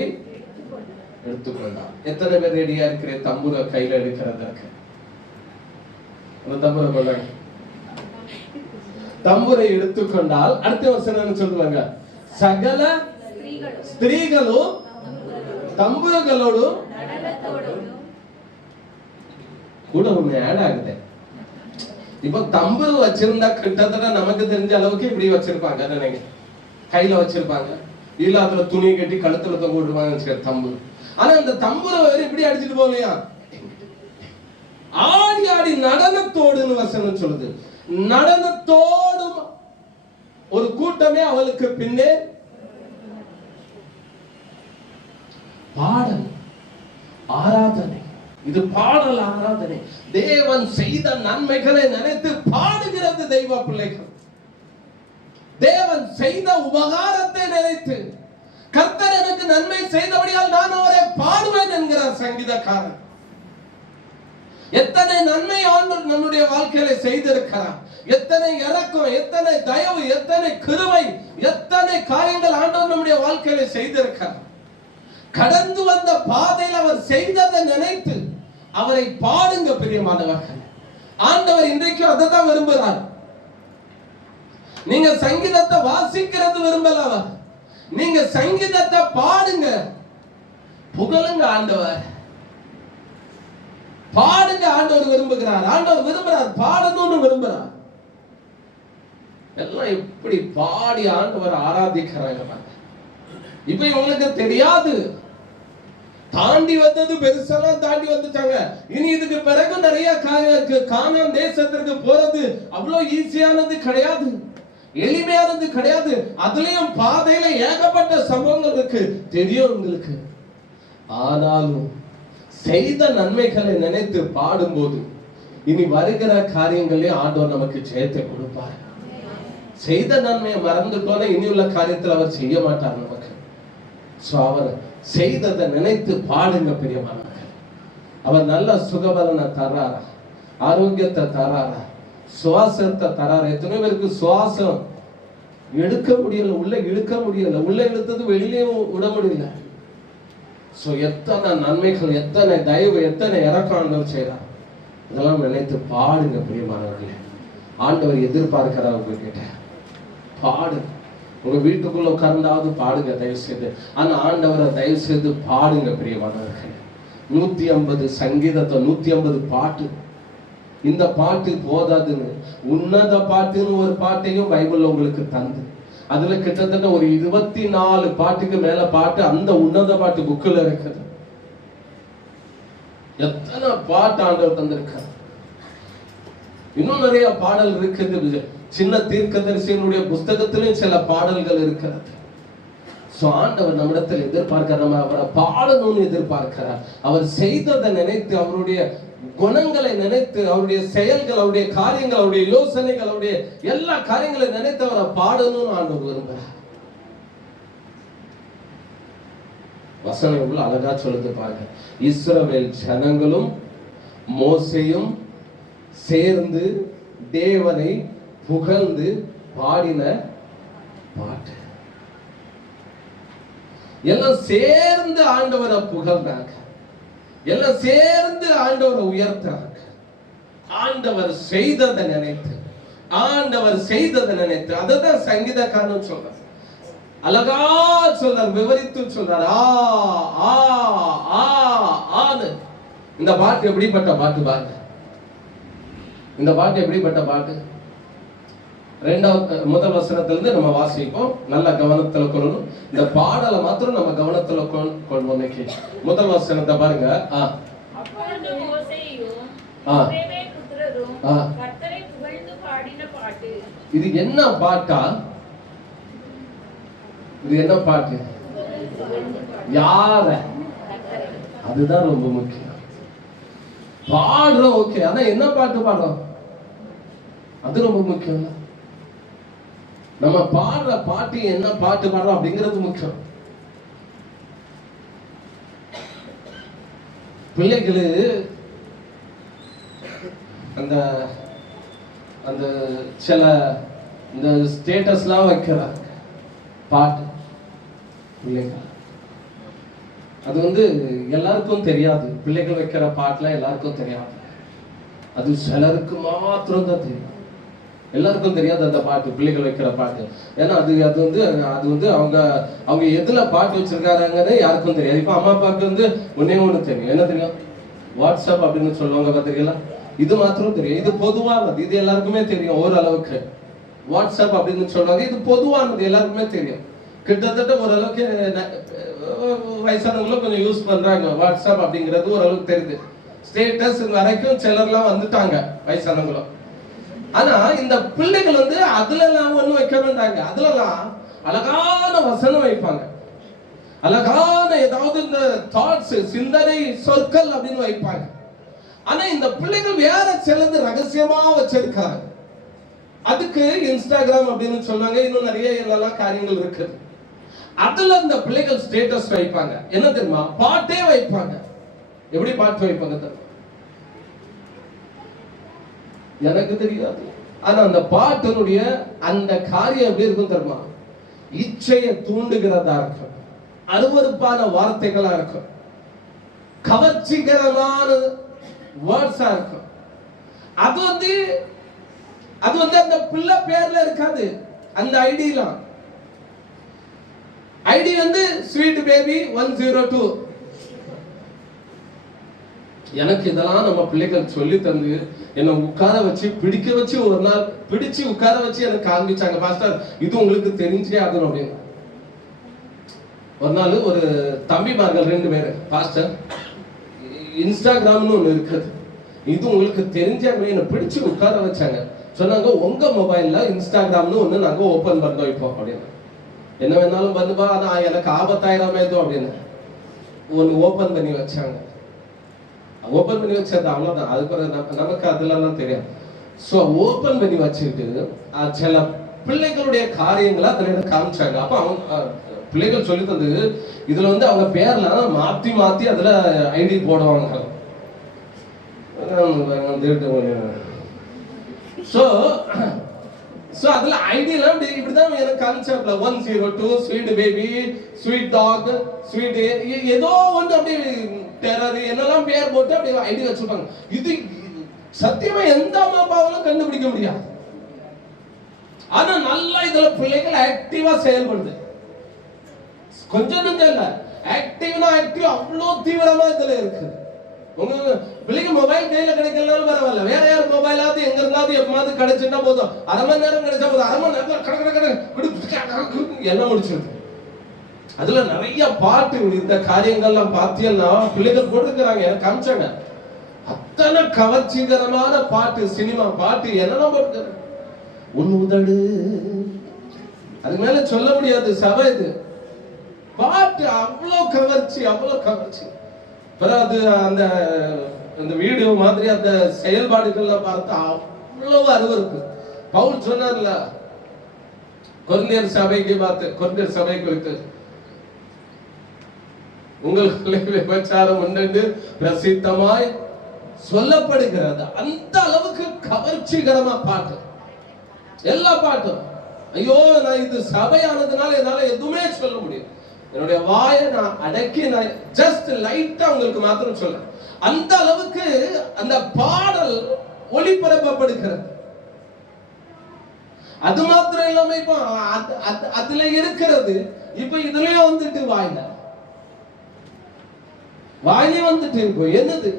எடுத்துக்கொண்டார். எத்தனை பேர் ரெடியா இருக்கிற தம்புரை கையில எடுக்கிறதற்கு? தம்புரை கொண்டாங்க. தம்புரை எடுத்துக்கொண்டால் அடுத்த வசனம் சொல்லுவாங்க, சகல ஸ்திரீகளும் தம்புரங்களோடும் கூட ஒண்ணு ஆட் ஆகுது. இப்ப தம்புரு வச்சிருந்தா கிட்டத்தட்ட நமக்கு தெரிஞ்ச அளவுக்கு இப்படி வச்சிருப்பாங்க, கையில வச்சிருப்பாங்க. இல்ல அதுல துணி கட்டி கழுத்துல தொங்க விட்டுருவாங்க தம்புரு. ஆனா அந்த தம்புரை இப்படி அடிச்சுட்டு போகலையா, ஆடி ஆடி நடனத்தோடுன்னு வசனம் சொல்லுது. நடனத்தோடும் ஒரு கூட்டமே அவளுக்கு பின்னே. பாடல் ஆராதனை, இது பாடல் ஆராதனை. தேவன் செய்த நன்மைகளை நினைத்து பாடுகிறது தெய்வ பிள்ளைகள். தேவன் செய்த உபகாரத்தை நினைத்து, கர்த்தர் எனக்கு நன்மை செய்தபடியால் நான் அவரை பாடுவேன் என்கிறார் சங்கீதக்காரன். எத்தனை நன்மை ஆண்டவர் நம்முடைய வாழ்க்கையில செய்திருக்கிறார். எத்தனை இரக்கம், எத்தனை தயவு, எத்தனை கிருபை, எத்தனை காரியங்கள் ஆண்டவர் நம்முடைய வாழ்க்கையில செய்திருக்கிறார். கடந்து வந்த பாதையில் அவர் செய்ததை நினைத்து அவரை பாடுங்க பிரியமானவர்கள். ஆண்டவர் இன்றைக்கு அதை தான் விரும்புகிறார். நீங்க சங்கீதத்தை வாசிக்கிறது விரும்பல, நீங்க சங்கீதத்தை பாடுங்க, புகழுங்க ஆண்டவர். பாடுங்க, ஆண்டவர் விரும்புகிறார். ஆண்டவர் விரும்புகிறார், பாடணும்னு விரும்புகிறார். எல்லாம் எப்படி பாடி ஆண்டவர் ஆராதிக்கிறாங்க. இப்ப இவங்களுக்கு தெரியாது, தாண்டி வந்தது பெருசெல்லாம் தாண்டி வந்துட்டாங்க. இனி இதுக்கு பிறகு நிறைய காரியம் இருக்கு. கானான் தேசத்திற்கு போறது அவ்வளவு ஈஸியானது கிடையாது, எளிமையானது கிடையாது. அதுலயும் பாதையில ஏகப்பட்ட சம்பவங்கள் இருக்கு, தெரியும் உங்களுக்கு. ஆனாலும் செய்த நன்மைகளை நினைத்து பாடும்போது இனி வருகிற காரியங்களே ஆண்டவர் நமக்கு ஜெயத்தை கொடுப்பார். செய்த நன்மையை மறந்துட்டோன்னா இனி உள்ள காரியத்தில் அவர் செய்ய மாட்டார் நமக்கு. சோ அவர் செய்ததை நினைத்து பாடுங்க பிரியமானவர்கள். அவர் நல்ல சுகபலனை தர்றாரா, ஆரோக்கியத்தை தர்றாரா, சுவாசத்தை தர்றாரா? எத்தனை பேருக்கு சுவாசம் எடுக்க முடியல, உள்ள இழுக்க முடியல, உள்ள இழுத்தது வெளியிலேயும் விட முடியல. சோ எத்தனை நன்மைகள், எத்தனை தயவு, எத்தனை இறக்கம் ஆண்டவர் செய்யறார். இதெல்லாம் நினைத்து பாடுங்க பிரியமானவர்களே. ஆண்டவர் எதிர்பார்க்கிறார் உங்ககிட்ட. பாடு. உங்க வீட்டுக்குள்ள உட்கார்ந்தாவது பாடுங்க தயவு செய்து. ஆனா ஆண்டவரை தயவு செய்து பாடுங்க பிரியமானவர்களே. 150 சங்கீதத்தை 150 பாட்டு. இந்த பாட்டு போதாதுன்னு உன்னத பாட்டுன்னு ஒரு பாட்டையும் பைபிள்ல உங்களுக்கு தந்து, அதுல கிட்டத்தட்ட ஒரு 24 பாட்டுக்கு மேல பாட்டு அந்த உன்னத பாட்டு புக்கில் இருக்குது. எத்தனை பாட்டு ஆண்டவர் தந்திருக்கார். இன்னும் நிறைய பாடல் இருக்குது. சின்ன தீர்க்கதரிசியினுடைய புஸ்தகத்திலும் சில பாடல்கள் இருக்கிறது. ஆண்டவர் நம்மிடத்தில் எதிர்பார்க்கிறார், நம்ம அவரை பாடணும்னு எதிர்பார்க்கிறார். அவர் செய்ததை நினைத்து, அவருடைய குணங்களை நினைத்து, அவருடைய செயல்கள், அவருடைய காரியங்கள், அவருடைய யோசனைகள், அவருடைய எல்லா காரியங்களை நினைத்து அவரை பாடணும்னு ஆண்டவர் விரும்புகிறார். வசனம் எவ்வளவு அழகா சொல்லுது பாருங்க. இஸ்ரவேல் ஜனங்களும் மோசேயும் சேர்ந்து தேவனை புகழ்ந்து பாடின பாட்டு. எல்லாம் சேர்ந்து ஆண்டவரை புகழ்ந்தாங்க, எல்லாம் சேர்ந்து ஆண்டவரை உயர்த்தாங்க. ஆண்டவர் செய்ததை நினைத்து, ஆண்டவர் செய்ததை நினைத்து. அதுதான் சங்கீதக்காரன் சொல்றார். அழகா சொல்றார், விவரித்து சொல்றார். ஆ ஆ ஆ ஆன்னு. இந்த பாட்டு எப்படிப்பட்ட பாட்டு பாருங்க. இந்த பாட்டு எப்படிப்பட்ட பாட்டு? முதல் வசனத்திலிருந்து நம்ம வாசிப்போம். நல்ல கவனத்துல கொள்ளணும். இந்த பாடலை மாத்திரம் நம்ம கவனத்துல கொள்ளணும். முதல் வசனத்தை பாருங்க. இது என்ன பாட்டா? இது என்ன பாட்டு? யார? அதுதான் ரொம்ப முக்கியம். பாடுறோம் ஓகே, ஆனா என்ன பாட்டு பாடுறோம் அது ரொம்ப முக்கியம். நம்ம பாடுற பாட்டு என்ன பாட்டு பாடுறோம் அப்படிங்கிறது முக்கியம். பிள்ளைகளு அந்த அந்த சில இந்த ஸ்டேட்டஸ்லாம் வைக்கிறாங்க பாட்டு. பிள்ளைங்க அது எல்லாருக்கும் தெரியாது. பிள்ளைகள் வைக்கிற பாட்டுலாம் எல்லாருக்கும் தெரியாது. அது சிலருக்கு மாத்திரம் தான் தெரியும். எல்லாருக்கும் தெரியாது அந்த பாட்டு, பிள்ளைகள் வைக்கிற பாட்டு. ஏன்னா அது அவங்க எதுல பாட்டு வச்சிருக்காங்கன்னு யாருக்கும் தெரியாது. இப்ப அம்மா அப்பாவுக்கு ஒன்னே ஒண்ணு தெரியும். என்ன தெரியும்? வாட்ஸ்அப் அப்படின்னு சொல்லுவாங்க பாத்தீங்களா? இது மாத்திரம் தெரியும். இது பொதுவானது, இது எல்லாருக்குமே தெரியும். ஓரளவுக்கு வாட்ஸ்அப் அப்படின்னு சொல்லுவாங்க. இது பொதுவானது, எல்லாருக்குமே தெரியும். கிட்டத்தட்ட ஓரளவுக்கு வயசானவங்களும் கொஞ்சம் யூஸ் பண்றாங்க வாட்ஸ்அப் அப்படிங்கிறது, ஓரளவுக்கு தெரியுது. ஸ்டேட்டஸ் வரைக்கும் சிலர்லாம் வந்துட்டாங்க வயசானவங்களும். ஆனா இந்த பிள்ளைகள் அதுல எல்லாம் ஒண்ணு வைக்க வேண்டாங்க. அதுலலாம் அழகான வசனம் வைப்பாங்க, அழகான ஏதாவது இந்த தாட்ஸ், சிந்தனை, சொற்கள் அப்படின்னு வைப்பாங்க. ஆனா இந்த பிள்ளைகள் வேற சிலது ரகசியமா வச்சிருக்காங்க. அதுக்கு இன்ஸ்டாகிராம் அப்படின்னு சொன்னாங்க. இன்னும் நிறைய என்னெல்லாம் காரியங்கள் இருக்கு. அதுல இந்த பிள்ளைகள் ஸ்டேட்டஸ் வைப்பாங்க. என்ன தெரியுமா? பாட்டே வைப்பாங்க. எப்படி பாட்டு வைப்பாங்க தெரியுமா? எனக்கு தெரியாது. ஆனா அந்த பாட்டினுடைய அந்த காரியம் எப்படி இருக்கும் தெரியுமா? இச்சையை தூண்டுகிறதா இருக்கும், அருவருப்பான வார்த்தைகளா இருக்கும், கவர்ச்சிகரமான வேர்ட்ஸா இருக்கும். அது அந்த பிள்ளை பேர்ல இருக்காது. அந்த ஐடிலாம் ஐடி ஸ்வீட் பேபி 102. எனக்கு இதெல்லாம் நம்ம பிள்ளைகள் சொல்லி தந்து என்னை உட்கார வச்சு பிடிக்க வச்சு ஒரு நாள் பிடிச்சு உட்கார வச்சு எனக்கு காண்பிச்சாங்க. பாஸ்டர் இது உங்களுக்கு தெரிஞ்சே ஆகணும் அப்படின்னு. ஒரு நாள் ஒரு தம்பிமார்கள் 2 பேர், பாஸ்டர் இன்ஸ்டாகிராம்னு ஒண்ணு இருக்குது, இது உங்களுக்கு தெரிஞ்சவங்க என்ன பிடிச்சு உட்கார வச்சாங்க. சொன்னாங்க உங்க மொபைல்ல இன்ஸ்டாகிராம்னு ஒண்ணு நாங்க ஓபன் பண்ண வைப்போம் அப்படின்னு. என்ன வேணாலும் பண்ணுப்பா, ஆனா எனக்கு ஆபத்தாயிரமே ஏதோ அப்படின்னு ஒண்ணு ஓபன் பண்ணி வச்சாங்க. ஓபன் பண்ணி வச்சது அவ்வளவுதான், அதுக்கு நமக்கு அதெல்லாம் தெரியாது. ஸோ ஓபன் பண்ணி வச்சுட்டு சில பிள்ளைகளுடைய காரியங்களை அதுல காமிச்சாங்க. அப்ப அவங்க பிள்ளைகள் சொல்லி தந்தது, இதுல வந்து அவங்க பேர்ல மாத்தி மாத்தி அதுல ஐடி போடுவாங்க. சோ அதுல ஐடியெல்லாம் இப்படிதான் எனக்கு கான்செப்ட்ல 102 sweet baby, sweet talk, sweet ஏதோ ஒன்று அப்படியே டெரர் என்னெல்லாம் பேர் போட்டு அப்படியே ஐடி வச்சிருப்பாங்க. இது சத்தியமா எந்த அம்மா அப்பாவாலும் கண்டுபிடிக்க முடியாது. ஆனா நல்லா இதுல பிள்ளைகள் ஆக்டிவா செயல்படுது. கொஞ்சம் நஞ்சம் இல்ல, ஆக்டிவ்னா ஆக்டிவ் அவ்வளவு தீவிரமா இதுல இருக்கு. உங்க பிள்ளைங்க மொபைல் கையில கிடைக்கலனாலும் பரவாயில்ல, வேற யார் மொபைலாவது எங்க இருந்தாவது எப்பமாவது கிடைச்சுட்டா போதும், அரை மணி நேரம் கிடைச்சா போதும், அரை மணி நேரத்துல என்ன முடிச்சிருக்கு. அதுல நிறைய பாட்டு, இந்த காரியங்கள்லாம் பார்த்தீங்கன்னா பிள்ளைகள் போட்டுருக்கிறாங்க, எனக்கு காமிச்சாங்க. அத்தனை கவர்ச்சிகரமான பாட்டு, சினிமா பாட்டு என்னெல்லாம் போட்டுருக்காங்க. உன் உதடு, அதுக்கு மேல சொல்ல முடியாது. சபை இது பாட்டு அவ்வளவு கவர்ச்சி, அவ்வளவு கவர்ச்சி. அது அந்த வீடியோ மாதிரி அந்த செயல்பாடுகள்ல பார்த்தா அவ்வளவு அருவருக்கு. பவுல் சொன்னார்ல கொரிந்தியர் சபைக்கு பார்த்து, கொரிந்தியர் சபை குறித்து, உங்களுக்குள்ளே விபச்சாரம் உண்டு பிரசித்தமாய் சொல்லப்படுகிறது. அந்த அளவுக்கு கவர்ச்சிகரமா பாட்டு, எல்லா பாட்டும். ஐயோ, நான் இது சபையானதுனால என்னால எதுவுமே சொல்ல முடியும். என்னுடைய வாயை நான் அடக்கி நான் ஜஸ்ட் லைட்டா உங்களுக்கு மாத்திரம் சொல்றேன். அந்த அளவுக்கு அந்த பாடல் ஒளிபரப்பப்படுகிறது. அது மாத்திரம் இல்லாம இப்ப அதுல இருக்கிறது இப்ப இதுலயே வந்துட்டு வாயிலே வந்துட்டு இருக்கும். என்னது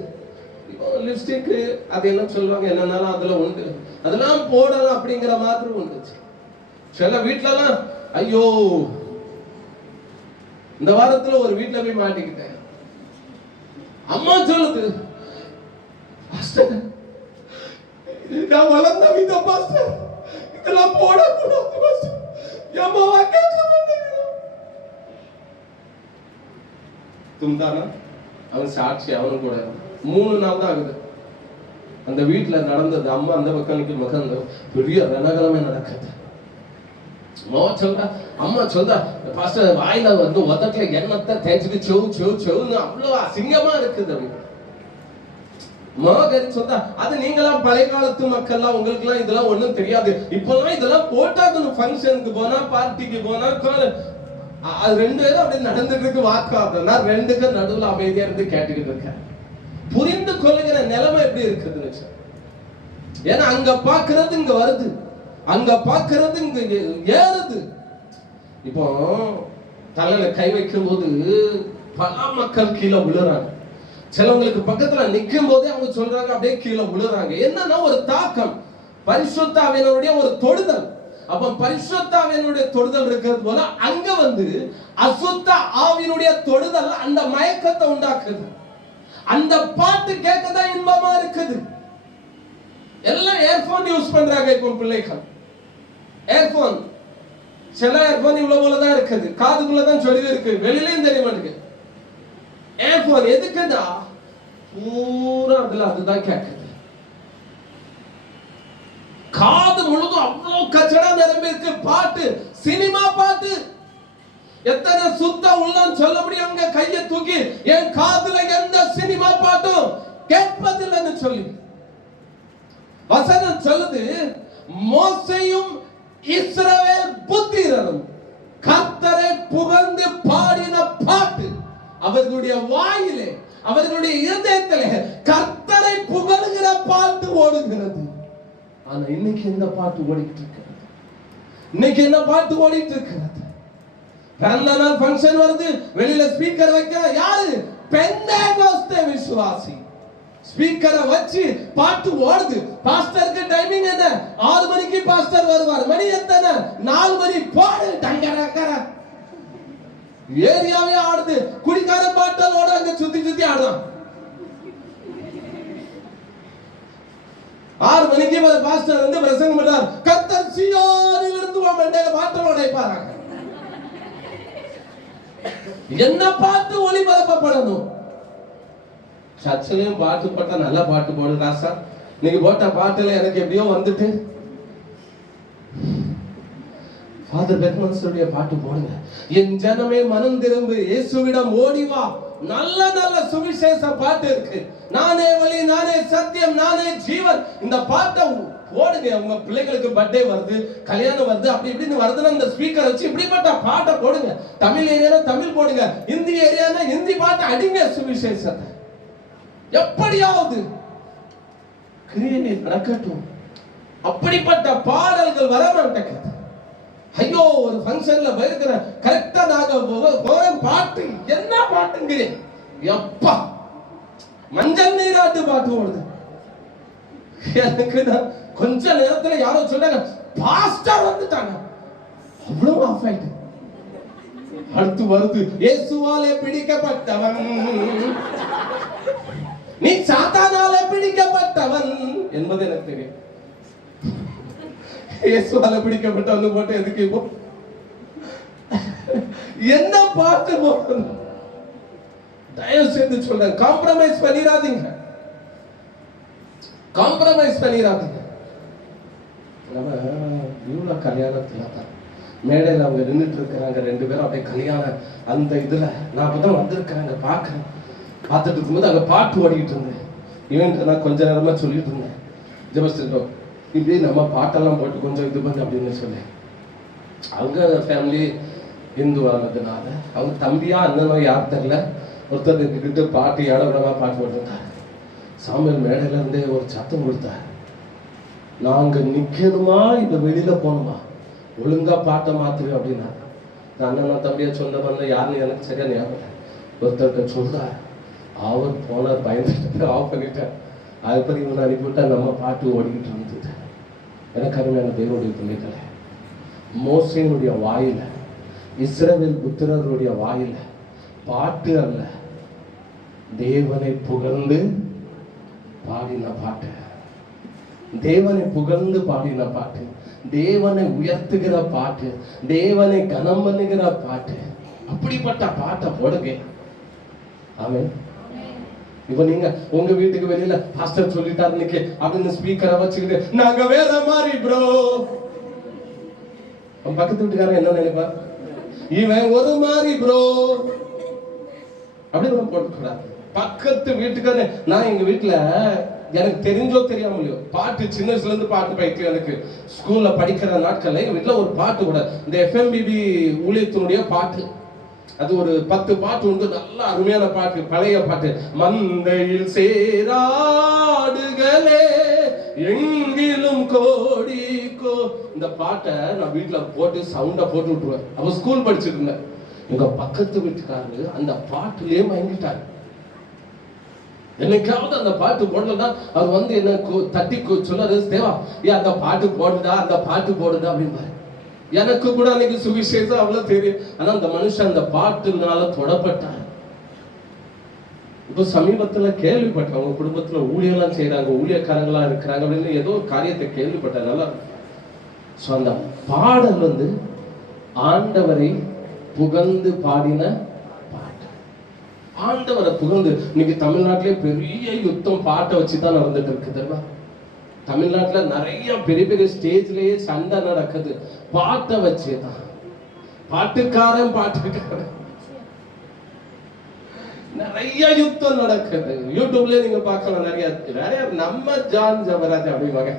லிப்ஸ்டிக், அது என்ன சொல்லுவாங்க, என்னன்னாலும் அதுல உண்டு, அதெல்லாம் போடலாம் அப்படிங்கிற மாதிரி உண்டு. சில வீட்டுல ஐயோ, இந்த வாரத்துல ஒரு வீட்டுல போய் மாட்டிக்கிட்டேன். அம்மா சொல்லுது, நான் வளர்ந்த விதம் பாஸ்டர், இதெல்லாம் போடக்கூடாது பாஸ்டர். அம்மாவா கேட்க மாட்டேங்க. தும்தானா அவன் சாட்சி, அவனும் கூட 3 நாள் தான் ஆகுது அந்த வீட்டுல நடந்தது. அம்மா அந்த பக்கம் மகன் பெரிய ரணகலமே நடக்குது. அம்மா சொல்றா, பாஸ்டர் வாயில வந்து உதட்டுல எண்ணத்தை தேய்ச்சிட்டு செவுன்னு அவ்வளவு அசிங்கமா இருக்குது. மகன் சொல்றா, அது நீங்களாம் பழைய காலத்து மக்கள்லாம், உங்களுக்கு எல்லாம் இதெல்லாம் ஒண்ணும் தெரியாது. இப்பெல்லாம் இதெல்லாம் போட்டா ஃபங்க்ஷனுக்கு போனா, பார்ட்டிக்கு போனா, அது 2 பேரும் அப்படி நடந்துட்டு இருக்கு வாக்காது. நான் 2க்கும் நடுவில் அமைதியா இருந்து கேட்டுக்கிட்டு இருக்கேன். புரிந்து கொள்ளுகிற நிலைமை எப்படி இருக்குதுன்னு. ஏன்னா அங்க பாக்குறது இங்க வருது, அங்க பாக்குறது இங்க ஏறுது. இப்போ தலையில கை வைக்கும் போது பல மக்கள் கீழே விழுறாங்க. சிலவங்களுக்கு பக்கத்துல நிக்கும் போதே அவங்க சொல்றாங்க அப்படியே கீழே விழுறாங்க. என்னன்னா ஒரு தாக்கம், பரிசுத்த ஆவியினுடைய ஒரு தொடுதல். அப்ப பரிசுத்த ஆவியினுடைய தொடுதல் இருக்கிறது போல அங்க வந்து அசுத்த ஆவியினுடைய தொடுதல் அந்த மயக்கத்தை உண்டாக்குது. அந்த பாட்டு கேட்கதான் இன்பமா இருக்குது. எல்லாம் ஏர்போன் யூஸ் பண்றாங்க இப்போ பிள்ளைகள். ஏர்போன், சில ஏர்போன் இவ்வளவு போலதான் இருக்குது, காதுக்குள்ளதான் சொல்லி இருக்கு, வெளியிலயும் தெரிய மாட்டேங்குது. ஏர்போன் எதுக்குன்னா பூரா அதுல அதுதான் கேட்குது. காது முழுதும் அவ்வளவு கச்சடா நிரம்பி இருக்கு பாட்டு, சினிமா பாட்டு. எத்தனை சுத்த உள்ளம் சொல்ல முடியும். அங்க கையை தூக்கி என் காதுல எந்த சினிமா பாட்டும் கேட்பதில்லைன்னு சொல்லி வசனம் சொல்லுது. மோசேயும் இஸ்ரவேல் புத்திரரும் கர்த்தரை புகழ்ந்து பாடின பாட்டு அவர்களுடைய வாயிலே, அவர்களுடைய இதயத்திலே கர்த்தரை புகழ்கிற பாட்டு ஓடுகிறது. ஆனா இன்னைக்கு என்ன பாட்டு ஓடிட்டு இருக்கிறது? இன்னைக்கு என்ன பாட்டு ஓடிட்டு இருக்கிறது? பிறந்தநாள் ஃபங்க்ஷன் வருது, வெளியில ஸ்பீக்கர் வைக்கிற யாரு? பெந்தேகோஸ்தே விசுவாசி. ஸ்பீக்கரை வச்சு பாட்டு ஓடுது. பாஸ்டருக்கு டைமிங் என்ன? 6 மணிக்கு பாஸ்டர் வருவார். மணி எத்தனை? 4 மணி. போடு டங்கரக்கர. ஏரியாவே ஆடுது. குடிக்கார பாட்டலோட அங்க சுத்தி சுத்தி ஆடுறான். 6 மணிக்கு பாஸ்டர் வந்து பிரசங்கம் பண்றார். கர்த்தர் சீயோனில் இருந்து மண்டையில பாட்டலோட பாருங்க. என்ன பாட்டு ஒளிபரப்பப்படணும்? சர்ச்சிலையும் பாட்டு போட்டா நல்ல பாட்டு போடு ராசா. நீங்க போட்ட பாட்டுல எனக்கு எப்படியோ வந்துட்டு ஃபாதர் பெத்மன்ஸுடைய பாட்டு போடுங்க. என் ஜனமே மனம் திரும்பு, இயேசுவிடம் ஓடி வா. நல்ல நல்ல சுவிசேஷ பாட்டு இருக்கு. நானே வழி, நானே சத்தியம், நானே ஜீவன். இந்த பாட்டை போடுங்க. உங்க பிள்ளைகளுக்கு பர்த்டே வருது, கல்யாணம் வருது, அப்படி இப்படின்னு வருதுன்னா இந்த ஸ்பீக்கர் வச்சு இப்படிப்பட்ட பாட்டை போடுங்க. தமிழ் ஏரியானா தமிழ் போடுங்க, இந்தி ஏரியானா ஹிந்தி பாட்டை அடிங்க. சுவிசேஷத்தை எப்படியாவது கிரியை நடக்கட்டும். அப்படிப்பட்ட பாடல்கள் வர மாட்டேங்குது. ஐயோ, ஒரு ஃபங்க்ஷன்ல போயிருக்கிற கரெக்டா நாங்க பாட்டு என்ன பாட்டுங்கிறேன். எப்பா மஞ்சள் நீராட்டு பாட்டு ஓடுது. எனக்கு கொஞ்ச நேரத்துல யாரோ சொல்றாங்க பாஸ்டர் வந்துட்டாங்க. அவ்வளவு ஆஃப் ஆயிட்டு. அடுத்து வருது இயேசுவாலே பிடிக்கப்பட்டவன், நீ சாத்தானாலே பிடிக்கப்பட்டவன் என்பது எனக்கு தெரியும். இயேசுவால பிடிக்கப்பட்டவன் போட்டு எதுக்கு இப்போ என்ன பாட்டு போடணும்? தயவு செய்து சொல்றேன், காம்ப்ரமைஸ் பண்ணிடாதீங்க. காம்ப்ரமைஸ் பண்ணிடாதீங்க. இவ்வளவு கல்யாணத்துல தான் மேடையில் அவங்க நின்றுட்டு இருக்கிறாங்க. 2 பேரும் அப்படியே கல்யாணம் அந்த இதுல நான் அப்பதான் வந்திருக்காங்க பாக்குறேன். பார்த்துட்டு இருக்கும்போது அங்க பாட்டு ஓடிக்கிட்டு இருந்தேன். இவன் நான் கொஞ்ச நேரமா சொல்லிட்டு இருந்தேன், ஜெபஸ்டோ இப்படி நம்ம பாட்டெல்லாம் போட்டு கொஞ்சம் இது பண்ணு அப்படின்னு சொல்லி. அவங்க ஃபேமிலி இந்து ஆனதுனால அவங்க தம்பியா அண்ணனோ யார் தெரியல, ஒருத்தர் கிட்ட பாட்டு இடவிடமா பாட்டு போட்டுருந்தார். சாமியல் மேடையில இருந்தே ஒரு சத்தம் கொடுத்தார், நாங்க நிக்கணுமா இந்த வெளியில போகணுமா, ஒழுங்கா பாட்டை மாத்துரு அப்படின்னா. அண்ணனா தம்பியா சொன்னவன்ல யாருன்னு எனக்கு சரியா ஞாபகம். ஒருத்தர்கிட்ட சொல்றார், அவர் போனார், பயந்துட்டு ஆஃப் பண்ணிட்டார். அதுபடி இவனை அனுப்பிவிட்டா நம்ம பாட்டு ஓடிக்கிட்டு இருந்தது. எனக்கு அருமையான தேவனுடைய பிள்ளைகளை, மோசேனுடைய வாயில, இஸ்ரவேல் புத்திரருடைய வாயில பாட்டு அல்ல, தேவனை புகழ்ந்து பாடின பாட்டு, தேவனை புகழ்ந்து பாடின பாட்டு, தேவனை உயர்த்துகிற பாட்டு, தேவனை கனம் பண்ணுகிற பாட்டு. அப்படிப்பட்ட பாட்டை போடுங்க. ஆமென். இப்ப நீங்க உங்க வீட்டுக்கு வெளியில பாஸ்டர் சொல்லிட்டாரு இன்னைக்கு அப்படின்னு ஸ்பீக்கரை வச்சுக்கிட்டு நாங்க வேற மாதிரி ப்ரோ, பக்கத்து வீட்டுக்காரன் என்ன நினைப்பா, இவன் ஒரு மாதிரி ப்ரோ அப்படின்னு போட்டுக்கிறார். பக்கத்து வீட்டுக்காரன், நான் எங்க வீட்டுல எனக்கு தெரிஞ்சோ தெரியாமலையோ பாட்டு சின்ன வயசுல இருந்து பாட்டு பயிற்சி. எனக்கு ஸ்கூல்ல படிக்கிற நாட்கள்ல எங்க வீட்டுல ஒரு பாட்டு கூட, இந்த FMBB ஊழியத்தினுடைய பாட்டு, அது ஒரு 10 பாட்டு உண்டு. நல்ல அருமையான பாட்டு, பழைய பாட்டு. மந்தையில் சேராடுகளே எங்கிலும் கோடிக்கோ, இந்த பாட்டை நான் வீட்டுல போட்டு சவுண்டா போட்டு விட்டுருவேன். அப்ப ஸ்கூல் படிச்சுட்டு இருந்தேன். எங்க பக்கத்து வீட்டுக்காரரு அந்த பாட்டுலயே மயங்கிட்டாரு. என்னைக்காவது அந்த பாட்டு போடலன்னா அவர் வந்து என்ன தட்டி சொல்லாது, தேவா ஏன் அந்த பாட்டு போடுடா, அந்த பாட்டு போடுடா அப்படின்பாரு. எனக்கு கூட அன்னைக்கு சுவிசேஷம் அவ்வளவு தெரியும். ஆனா அந்த மனுஷன் அந்த பாட்டுனால தொடப்பட்டார். இப்போ சமீபத்துல கேள்விப்பட்டேன், அவங்க குடும்பத்துல ஊழியெல்லாம் செய்யறாங்க, ஊழியக்காரங்களா இருக்கிறாங்க அப்படின்னு ஏதோ ஒரு காரியத்தை கேள்விப்பட்டேன். நல்லா சோ அந்த பாடல் வந்து ஆண்டவரை புகழ்ந்து பாடின பாட்டு. ஆண்டவரை புகழ்ந்து, இன்னைக்கு தமிழ்நாட்டிலே பெரிய யுத்தம் பாட்டை வச்சுதான் நடந்துட்டு இருக்குதுன்னா. தமிழ்நாட்டுல நிறைய பெரிய பெரிய ஸ்டேஜ்லயே சண்டை நடக்குது பாட்டை வச்சேதான். பாட்டுக்காரன் நிறைய யுத்தம் நடக்குது. யூடியூப்ல நீங்க பார்க்கலாம், நிறைய நம்ம ஜான் ஜபராஜ் அப்படிவாங்க.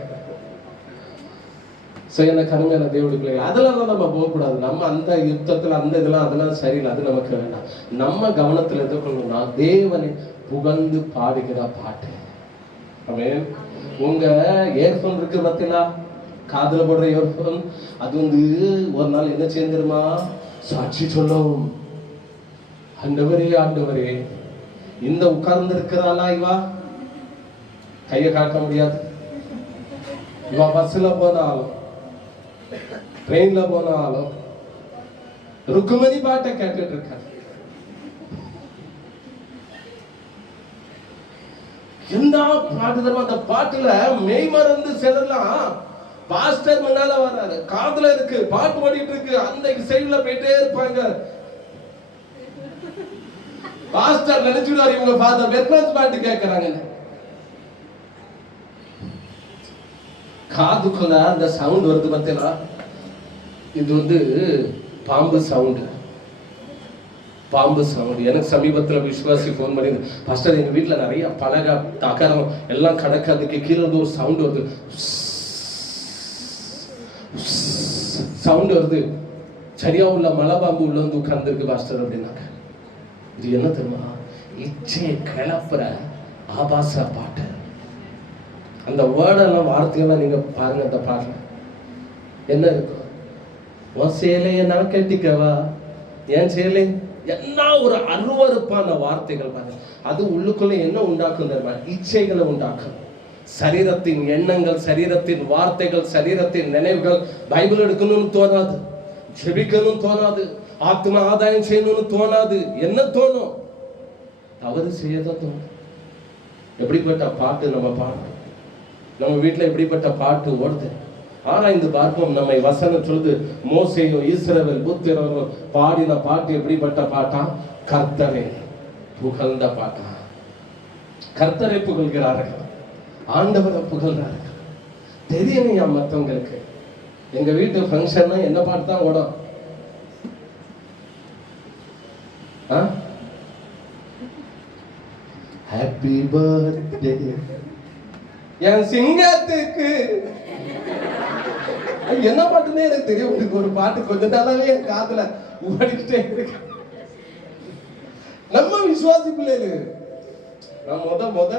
எனக்கு அருமையான தேவனுடைய பிள்ளைகள், அதெல்லாம் நம்ம போகக்கூடாது. நம்ம அந்த யுத்தத்துல அந்த இதெல்லாம் அதெல்லாம் சரியில்லை, அது நமக்கு வேண்டாம். நம்ம கவனத்துல எதிர்கொள்ளணும்னா தேவனை புகழ்ந்து பாடுகிற பாட்டு. ஆமென். உங்க இயர்போன் இருக்கு பார்த்தீங்களா, காதுல போடுற இயர்போன், அது வந்து ஒரு நாள் என்ன சேர்ந்துருமா, சாட்சி சொல்லும். ஆண்டவரே ஆண்டவரே, இந்த உட்கார்ந்து இருக்கிறாளா இவா, கையை காட்ட முடியாது. இவா பஸ்ல போனாலும் ட்ரெயின்ல போனாலும் ருக்குமணி பாட்டை கேட்டுட்டு இருக்காரு. என்ன பாட்டு தருமா? அந்த பாட்டுல மெய் மறந்து செல்லலாம். பாஸ்டர் முன்னால வர்றாரு, காதுல இருக்கு, பாட்டு ஓடிட்டு இருக்கு, அந்த சைடுல போயிட்டே இருப்பாங்க. பாஸ்டர் நினைச்சுடுவாரு இவங்க ஃபாதர் வெட்னஸ் பாட்டு கேட்கறாங்க. காதுக்குள்ள அந்த சவுண்ட் வருது பார்த்தீங்களா? இது பாம்பு சவுண்ட். பாம்பு சவுண்ட். எனக்கு சமீபத்தில் விஸ்வாசி ஃபோன் பண்ணி, பாஸ்டர் எங்கள் வீட்டில் நிறைய பலகை தகரம் எல்லாம் கிடக்கு, அதுக்கு கீழே ஒரு சவுண்ட் வருது, சவுண்ட் வருது, சரியா உள்ள மலை பாம்பு உள்ள வந்து உட்கார்ந்துருக்கு பாஸ்டர் அப்படின்னாக்க. இது என்ன தெரியுமா? இச்சை கிளப்புற ஆபாச பாட்டு. அந்த வேர்டெல்லாம் வார்த்தையெல்லாம் நீங்க பாருங்க. அந்த பாடல என்ன இருக்கும்? உன் சேலைய நான் கட்டிக்கவா, என் சேலை, என்ன ஒரு அருவருப்பான வார்த்தைகள் பாருங்க. அது உள்ளுக்குள்ள என்ன உண்டாக்கும் தெரியுமா? இச்சைகளை உண்டாக்கும். சரீரத்தின் எண்ணங்கள், சரீரத்தின் வார்த்தைகள், சரீரத்தின் நினைவுகள். பைபிள் எடுக்கணும்னு தோணாது, ஜெபிக்கணும்னு தோணாது, ஆத்ம ஆதாயம் செய்யணும்னு தோணாது. என்ன தோணும்? தவறு செய்யதான் தோணும். எப்படிப்பட்ட பாட்டு நம்ம பாடுறோம்? நம்ம வீட்டுல எப்படிப்பட்ட பாட்டு ஓடுது? ஆராய்ந்து பார்ப்போம். நம்மை வசனம் சொல்லுது, மோசேயோ இஸ்ரவேல் புத்திரரோ பாடின பாட்டு எப்படிப்பட்ட பாட்டா? கர்த்தரை புகழ்ந்த பாட்டா. கர்த்தரை புகழ்கிறார்கள், ஆண்டவரை புகழ்கிறார்கள். தெரியலையா மற்றவங்களுக்கு? எங்க வீட்டு ஃபங்க்ஷன்னா என்ன பாட்டு தான் ஓடும்? ஹாப்பி பர்த்டே என் சிங்கத்துக்கு. என்ன பாட்டுன்னே எனக்கு தெரியும். உங்களுக்கு ஒரு பாட்டு கொஞ்ச நாளாவே என் காதுல ஓடிக்கிட்டே இருக்கு. நம்ம விசுவாசி பிள்ளைகள். நான் முத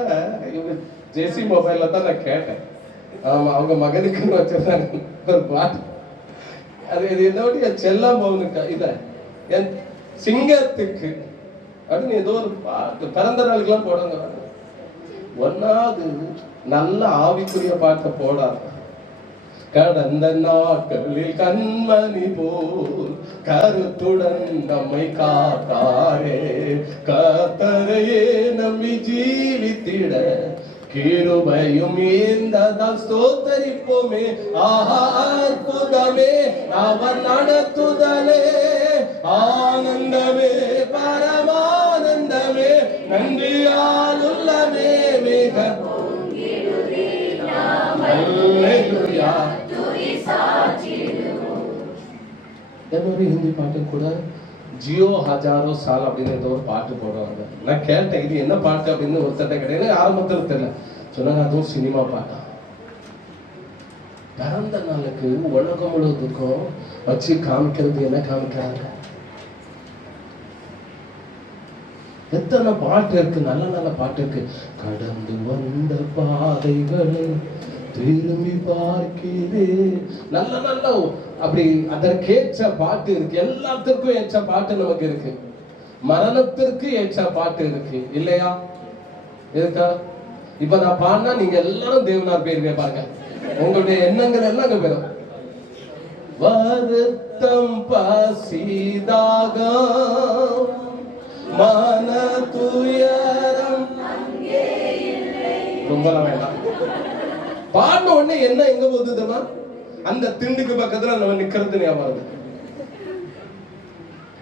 ஜேசி மொபைல்ல தான் நான் கேட்டேன். ஆமா, அவங்க மகனுக்குன்னு வச்சிருந்தாங்க ஒரு பாட்டு. அது என்னோட செல்லா மகனுக்கு இத என் சிங்கத்துக்கு அப்படின்னு ஏதோ ஒரு பாட்டு. பிறந்த நாளுக்கெல்லாம் போடுங்க. ஒன்னாவது நல்ல ஆவிக்குரிய பாட்டை போடாது. கடந்த நாட்களில் கண்மணி போல் கருத்துடன் நம்மை காத்தாரே, கர்த்தரையே நம்பி ஜீவித்திட கிருபையும் ஈந்ததால் ஸ்தோத்தரிப்போமே. ஆஹா அற்புதமே அவர் நடத்துதலே, ஆனந்தமே பரமானந்தமே, நன்றியால் உள்ளமே மிக என்னொரு ஹிந்தி பாட்டு கூட ஜியோ ஹஜாரோ சால் அப்படின்னு ஏதோ ஒரு பாட்டு போடுவாங்க. நான் கேட்டேன் இது என்ன பாட்டு அப்படின்னு. ஒருத்தட்ட கிடையாது, ஆரம்பத்தில் தெரியல. சொன்னாங்க அதுவும் சினிமா பாட்டா. பிறந்த நாளுக்கு உலகம் முழுவதுக்கும் வச்சு காமிக்கிறது என்ன காமிக்கிறாங்க? எத்தனை பாட்டு இருக்கு, நல்ல நல்ல பாட்டு இருக்கு. கடந்து வந்த பாதைகளை திரும்பி பார்க்கிறேன். நல்ல நல்ல அப்படி அதற்கேற்ற பாட்டு இருக்கு. எல்லாத்திற்கும் ஏற்ற பாட்டு நமக்கு இருக்கு. மரணத்திற்கு ஏற்ற பாட்டு இருக்கு இல்லையா? இருக்கா? இப்ப நான் பாடினா நீங்க எல்லாரும் தேவனார் பேருவே பாருங்க. உங்களுடைய எண்ணங்கள் எல்லாம் அங்க போயிடும். வருத்தம் பசிதாக மன துயரம் ரொம்ப வேண்டாம். பாடின உடனே என்ன எங்க போகுதுமா? அந்த திண்டுக்கு பக்கத்துல நம்ம நிக்கிறது ஞாபகம்.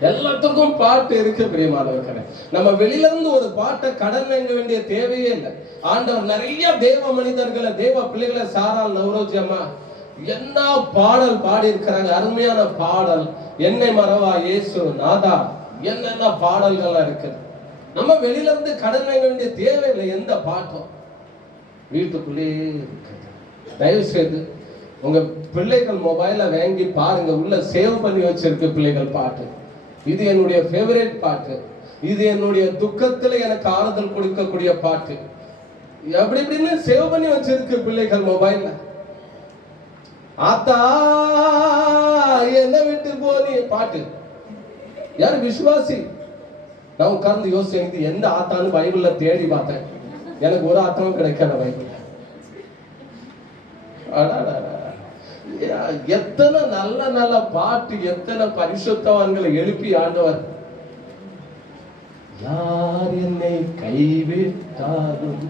எல்லாத்துக்கும் பாட்டு இருக்கு பிரியமானவர்களே. நம்ம வெளியில இருந்து ஒரு பாட்டை கடன் வாங்க வேண்டிய தேவையே இல்லை. ஆண்டவர் நிறைய தேவ மனிதர்களை, தேவ பிள்ளைகளை, சாரால் நவரோஜி அம்மா என்ன பாடல் பாடி இருக்கிறாங்க. அருமையான பாடல். என்னை மறவா இயேசு நாதா, என்னென்ன பாடல்கள் இருக்கு. நம்ம வெளியில இருந்து கடன் வாங்க வேண்டிய தேவையில்லை. எந்த பாட்டும் வீட்டுக்குள்ளே இருக்கு. தயவு செய்து உங்க பிள்ளைகள் மொபைல வாங்கி பாருங்க. உள்ள சேவ் பண்ணி வச்சிருக்கு பிள்ளைகள் பாட்டு. இது என்னுடைய ஃபேவரட் பாட்டு. இது என்னுடைய துக்கத்துல எனக்கு ஆறுதல் கொடுக்கக்கூடிய பாட்டு. அப்படி இப்படின்னு சேவ் பண்ணி வச்சிருக்கு பிள்ளைகள் மொபைல்ல. ஆத்தா என்ன விட்டு போனி பாட்டு. யாரு விசுவாசி? நான் உட்கார்ந்து யோசிச்சேன், இது எந்த ஆத்தான்னு பைபிள்ல தேடி பார்த்தேன். எனக்கு ஒரு ஆத்தாவும் கிடைக்கல பைபிள்ல. எத்தனை நல்ல நல்ல பாட்டு, எத்தனை பரிசுத்தவான்களை எழுப்பி ஆண்டவர். யார் என்னை கைவிட்டாலும்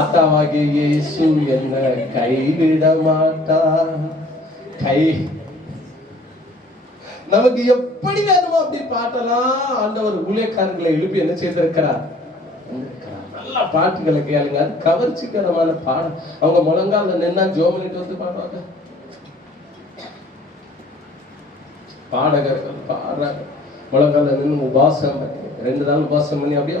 ஆத்தாவாகிய இயேசு என்ன கைவிட மாட்டார். நமக்கு எப்படி வேணுமோ அப்படி பாட்டெல்லாம் ஆண்டவர் ஊழியக்காரர்களை எழுப்பி என்ன செய்திருக்கிறார். நல்ல பாட்டுகளை கேளுங்க, அது கவர்ச்சிகரமான பாடம். அவங்க முழங்கால நின்னா ஜோம் பண்ணிட்டு வந்து பாடுவாங்க. பாடகர்கள் பாடுறாங்க, முழங்கால நின்று உபாசம் பண்ணி 2 நாள் உபாசம் பண்ணி அப்படியே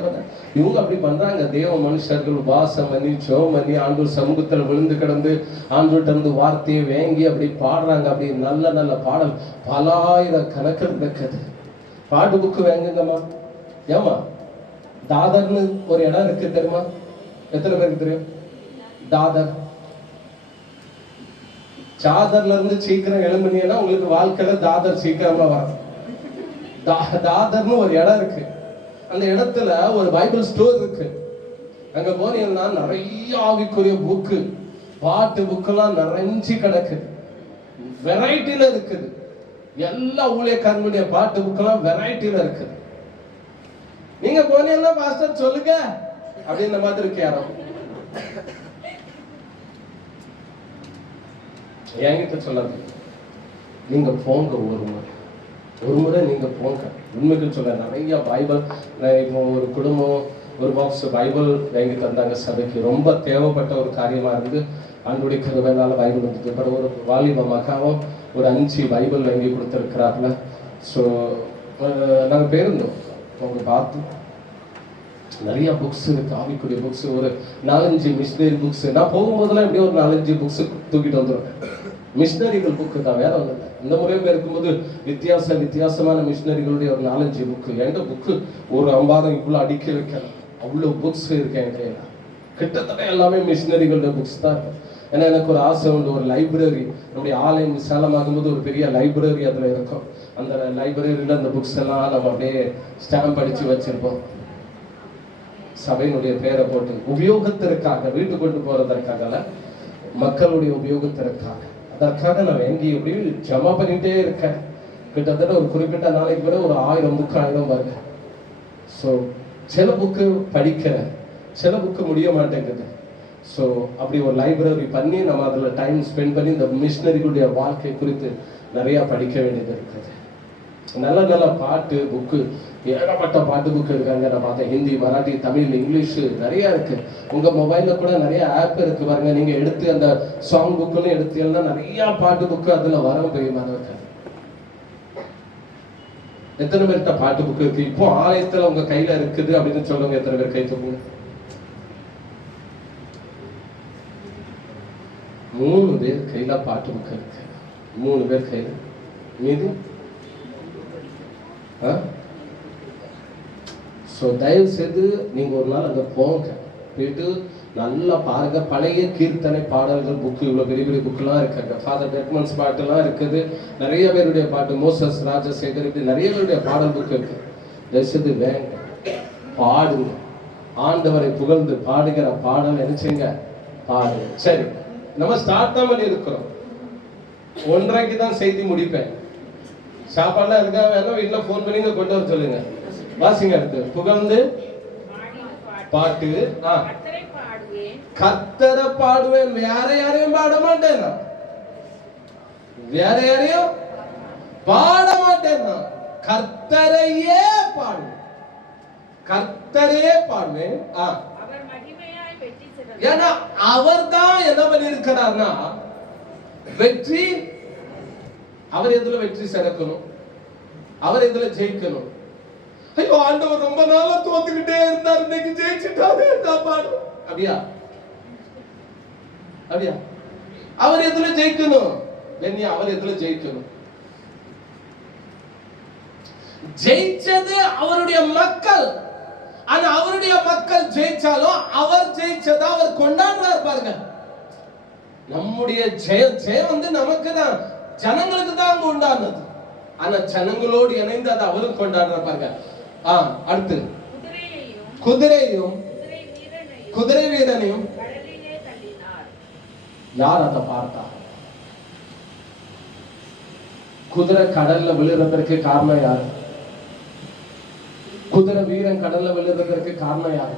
இவங்க அப்படி பண்றாங்க. தேவ மனுஷர்கள் உபாசம் பண்ணி ஜோம் பண்ணி ஆண்டவர் சமூகத்தில் விழுந்து கிடந்து ஆண்டவர்கிட்ட இருந்து வார்த்தையை வேங்கி அப்படி பாடுறாங்க. அப்படி நல்ல நல்ல பாடல் பலாயிரம் கணக்கில் இருக்குது. பாட்டு புக்கு வேங்குங்கம்மா. ஏமா தாதர்னு ஒரு இடம் இருக்கு தெரியுமா? எத்தனை பேருக்கு தெரியும் தாதர்? சாதர்ல இருந்து சீக்கிரம் எழும்புனீங்கன்னா உங்களுக்கு வாழ்க்கையில தாதர் சீக்கிரமா வரும். தாதர்னு ஒரு இடம் இருக்கு. அந்த இடத்துல ஒரு பைபிள் ஸ்டோர் இருக்கு. அங்க போனீங்கன்னா நிறைய ஆவிக்குரிய புக்கு, பாட்டு புக்கெல்லாம் நிறைஞ்சு கிடக்கு. வெரைட்டில இருக்குது. எல்லா ஊழியக்காரங்களுடைய பாட்டு புக்கெல்லாம் வெரைட்டில இருக்குது. நீங்க போனீங்கன்னா பாஸ்டர் சொல்லுங்க அப்படின்ற மாதிரி இருக்கு. யாரோ என்கிட்ட சொல்லாது. நீங்க போங்க, ஒரு முறை நீங்க போங்க. உண்மைக்கு சொல்ல நிறைய பைபிள், இப்போ ஒரு குடும்பம் ஒரு பாக்ஸ் பைபிள் வாங்கி தந்தாங்க சபைக்கு. ரொம்ப தேவைப்பட்ட ஒரு காரியமா இருந்து ஆண்டுடைய கிருபையால பைபிள் வந்துட்டு. அப்புறம் ஒரு வாலிப மகாவும் ஒரு 5 பைபிள் வாங்கி கொடுத்துருக்கிறாப்புல. ஸோ நாங்கள் போயிருந்தோம். அவங்க பார்த்து நிறைய புக்ஸ் இருக்கு, ஆவிக்குரிய புக்ஸ். ஒரு 4-5 மிஷினரி புக்ஸ். நான் போகும்போதெல்லாம் எப்படியும் ஒரு 4-5 புக்ஸ் தூக்கிட்டு வந்துடுவேன். மிஷினரிகள் புக்கு தான், வேற ஒன்றும் இல்லை. இந்த முறையும் இருக்கும்போது வித்தியாசமான மிஷினரிகளுடைய ஒரு 4-5 புக்கு. எந்த புக்கு ஒரு 50 இவ்வளோ அடிக்க வைக்கலாம், அவ்வளோ புக்ஸ் இருக்கு என் கையில். கிட்டத்தட்ட எல்லாமே மிஷினரிகளுடைய புக்ஸ் தான் இருக்கு. ஏன்னா எனக்கு ஒரு ஆசை உண்டு, ஒரு லைப்ரரி, நம்முடைய ஆலயம் விசாலமாகும் போது ஒரு பெரிய லைப்ரரி அதில் இருக்கும். அந்த லைப்ரரியில் அந்த புக்ஸ் எல்லாம் நம்ம அப்படியே ஸ்டாம்ப் அடித்து வச்சிருப்போம். சபையினுடைய பேரை போட்டு உபயோகத்திற்காக, வீட்டு கொண்டு போறதற்காக, மக்களுடைய உபயோகத்திற்காக, அதற்காக நான் வாங்கி எப்படி ஜமா பண்ணிட்டே இருக்கேன். கிட்டத்தட்ட ஒரு குறிப்பிட்ட நாளைக்கு கூட ஒரு 1000 புக்கு 1000 வருது. ஸோ சில புக்கு படிக்கிறேன், சில புக்கு முடிய மாட்டேங்குது. ஸோ அப்படி ஒரு லைப்ரரி பண்ணி நம்ம அதில் டைம் ஸ்பெண்ட் பண்ணி இந்த மிஷினரிகளுடைய வாழ்க்கை குறித்து நிறையா படிக்க வேண்டியது இருக்குது. நல்ல நல்ல பாட்டு புக்கு, ஏகப்பட்ட பாட்டு புக்கு இருக்காங்க. நான் பார்த்தேன் ஹிந்தி, மராட்டி, தமிழ், இங்கிலீஷு நிறையா இருக்கு. உங்க மொபைல்ல கூட நிறைய ஆப் இருக்கு பாருங்க. நீங்க எடுத்து அந்த சாங் புக்குன்னு எடுத்தீங்கன்னா நிறைய பாட்டு புக்கு அதுல வர பெரியமானவர்கள். எத்தனை பேர்கிட்ட பாட்டு புக்கு இருக்கு இப்போ ஆலயத்துல உங்க கையில இருக்குது அப்படின்னு சொல்லுங்க. எத்தனை பேர் கை தூக்குங்க? 3 பேர் கையில பாட்டு புக்கு இருக்கு. 3 பேர் கையில. மீது ஸோ தயவு செய்து நீங்க ஒரு நாள் அங்கே போங்க, போயிட்டு நல்லா பாருங்க. பழைய கீர்த்தனை பாடல்கள் புக்கு, இவ்வளோ பெரிய பெரிய புக்கெல்லாம் இருக்காங்க. ஃபாதர் டெக்மன்ஸ் பாட்டுலாம் இருக்குது. நிறைய பேருடைய பாட்டு, மோசஸ் ராஜசேகர், இப்படி நிறைய பேருடைய பாடல் புக்கு இருக்கு. தயவு செய்து வேங்க, பாடுங்க. ஆண்டவரை புகழ்ந்து பாடுகிற பாடல் நினைச்சுங்க, பாடுங்க. சரி, நம்ம ஸ்டார்ட் தான் பண்ணி இருக்கிறோம். 1:30 தான் செய்தி முடிப்பேன். சாப்பாடுலாம் இருக்கா? வேணா வீட்டில் ஃபோன் பண்ணி கொண்டு வர சொல்லுங்க. வாசிங்க. அடுத்து புகழ்ந்து பாட்டு. கர்த்தரை பாடுவேன், வேற யாரையும் பாட மாட்டேன். வேற யாரையும் பாட மாட்டேன். கர்த்தரையே பாடுவேன், கர்த்தரையே பாடுவேன். ஏன்னா அவர் தான் என்ன பண்ணிருக்கிறார்னா வெற்றி. அவர் எதுல வெற்றி சிறக்கணும், அவர் எதுல ஜெயிக்கணும். ஐயோ ஆண்டவர் ரொம்ப நாளா தோத்துக்கிட்டே இருந்தார், இன்னைக்கு ஜெயிச்சுட்டாரு, பாடும். அப்படியா? அப்படியா? அவர் எதுல ஜெயிக்கணும்? அவர் எதுல ஜெயிக்கணும்? ஜெயிச்சது அவருடைய மக்கள். ஆனா அவருடைய மக்கள் ஜெயிச்சாலும் அவர் ஜெயிச்சதா அவர் கொண்டாடுறார் பாருங்க. நம்முடைய ஜெயம் வந்து நமக்கு தான், ஜனங்களுக்கு தான் அங்க உண்டானது. ஆனா ஜனங்களோடு இணைந்து அதை அவரும் கொண்டாடுற பாருங்க. அடுத்து குதிரையும் குதிரை வீரனையும் யார் அதை பார்த்தா? குதிரை கடல்ல விழுறதற்கு காரணம் யாரு? குதிரை வீரன் கடல்ல விழுறதற்கு காரணம் யாரு?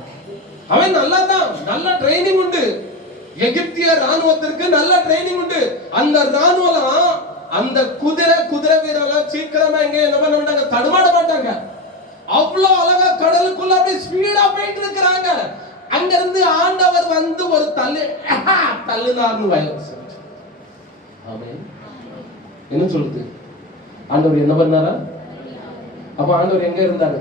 அவன் நல்லாதான், நல்ல ட்ரைனிங் உண்டு. எகிப்திய ராணுவத்திற்கு நல்ல ட்ரைனிங் உண்டு. அந்த ராணுவம் அந்த குதிரை வீரர்கள் சீக்கிரமா எங்க என்ன பண்ண மாட்டாங்க, தடுமாட மாட்டாங்க. அவ்வளவு அழகா கடலுக்குள்ள அப்படியே ஸ்பீடா போயிட்டு இருக்கிறாங்க. அங்க இருந்து ஆண்டவர் வந்து ஒரு தள்ளுனார்னு வயசு. ஆமென். என்ன சொல்லுது? ஆண்டவர் என்ன பண்ணாரா? அப்ப ஆண்டவர் எங்க இருந்தாரு?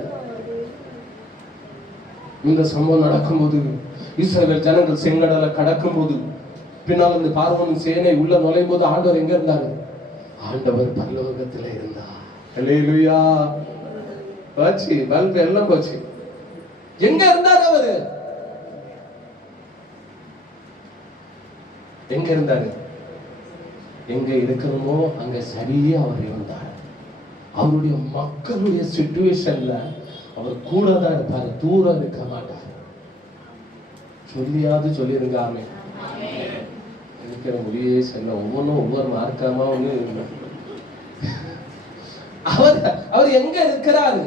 இந்த சம்பவம் நடக்கும்போது, இஸ்ரவேல் ஜனங்கள் செங்கடலை கடக்கும் போது, பின்னால் இருந்து பார்வோனின் சேனை உள்ள நுழையும் போது ஆண்டவர் எங்க இருந்தாரு? ஆண்டவர் பரலோகத்துல இருந்தார். அல்லேலூயா. போச்சு, பல்பு எல்லாம் போச்சு. எங்க இருந்தாரு அவரு? எங்க இருந்தாரு? எங்க இருக்கணுமோ அங்க சரியா அவர் இருந்தார். அவருடைய மக்களுடைய சிச்சுவேஷன்ல அவர் கூட தான் இருப்பாரு, தூரம் இருக்க மாட்டார். சொல்லியாவது சொல்லிருங்க. ஆமென். இருக்கிற முடியே செல்ல ஒவ்வொன்றும் ஒவ்வொரு மார்க்கமா ஒண்ணு. அவர் எங்க இருக்கிறாரு?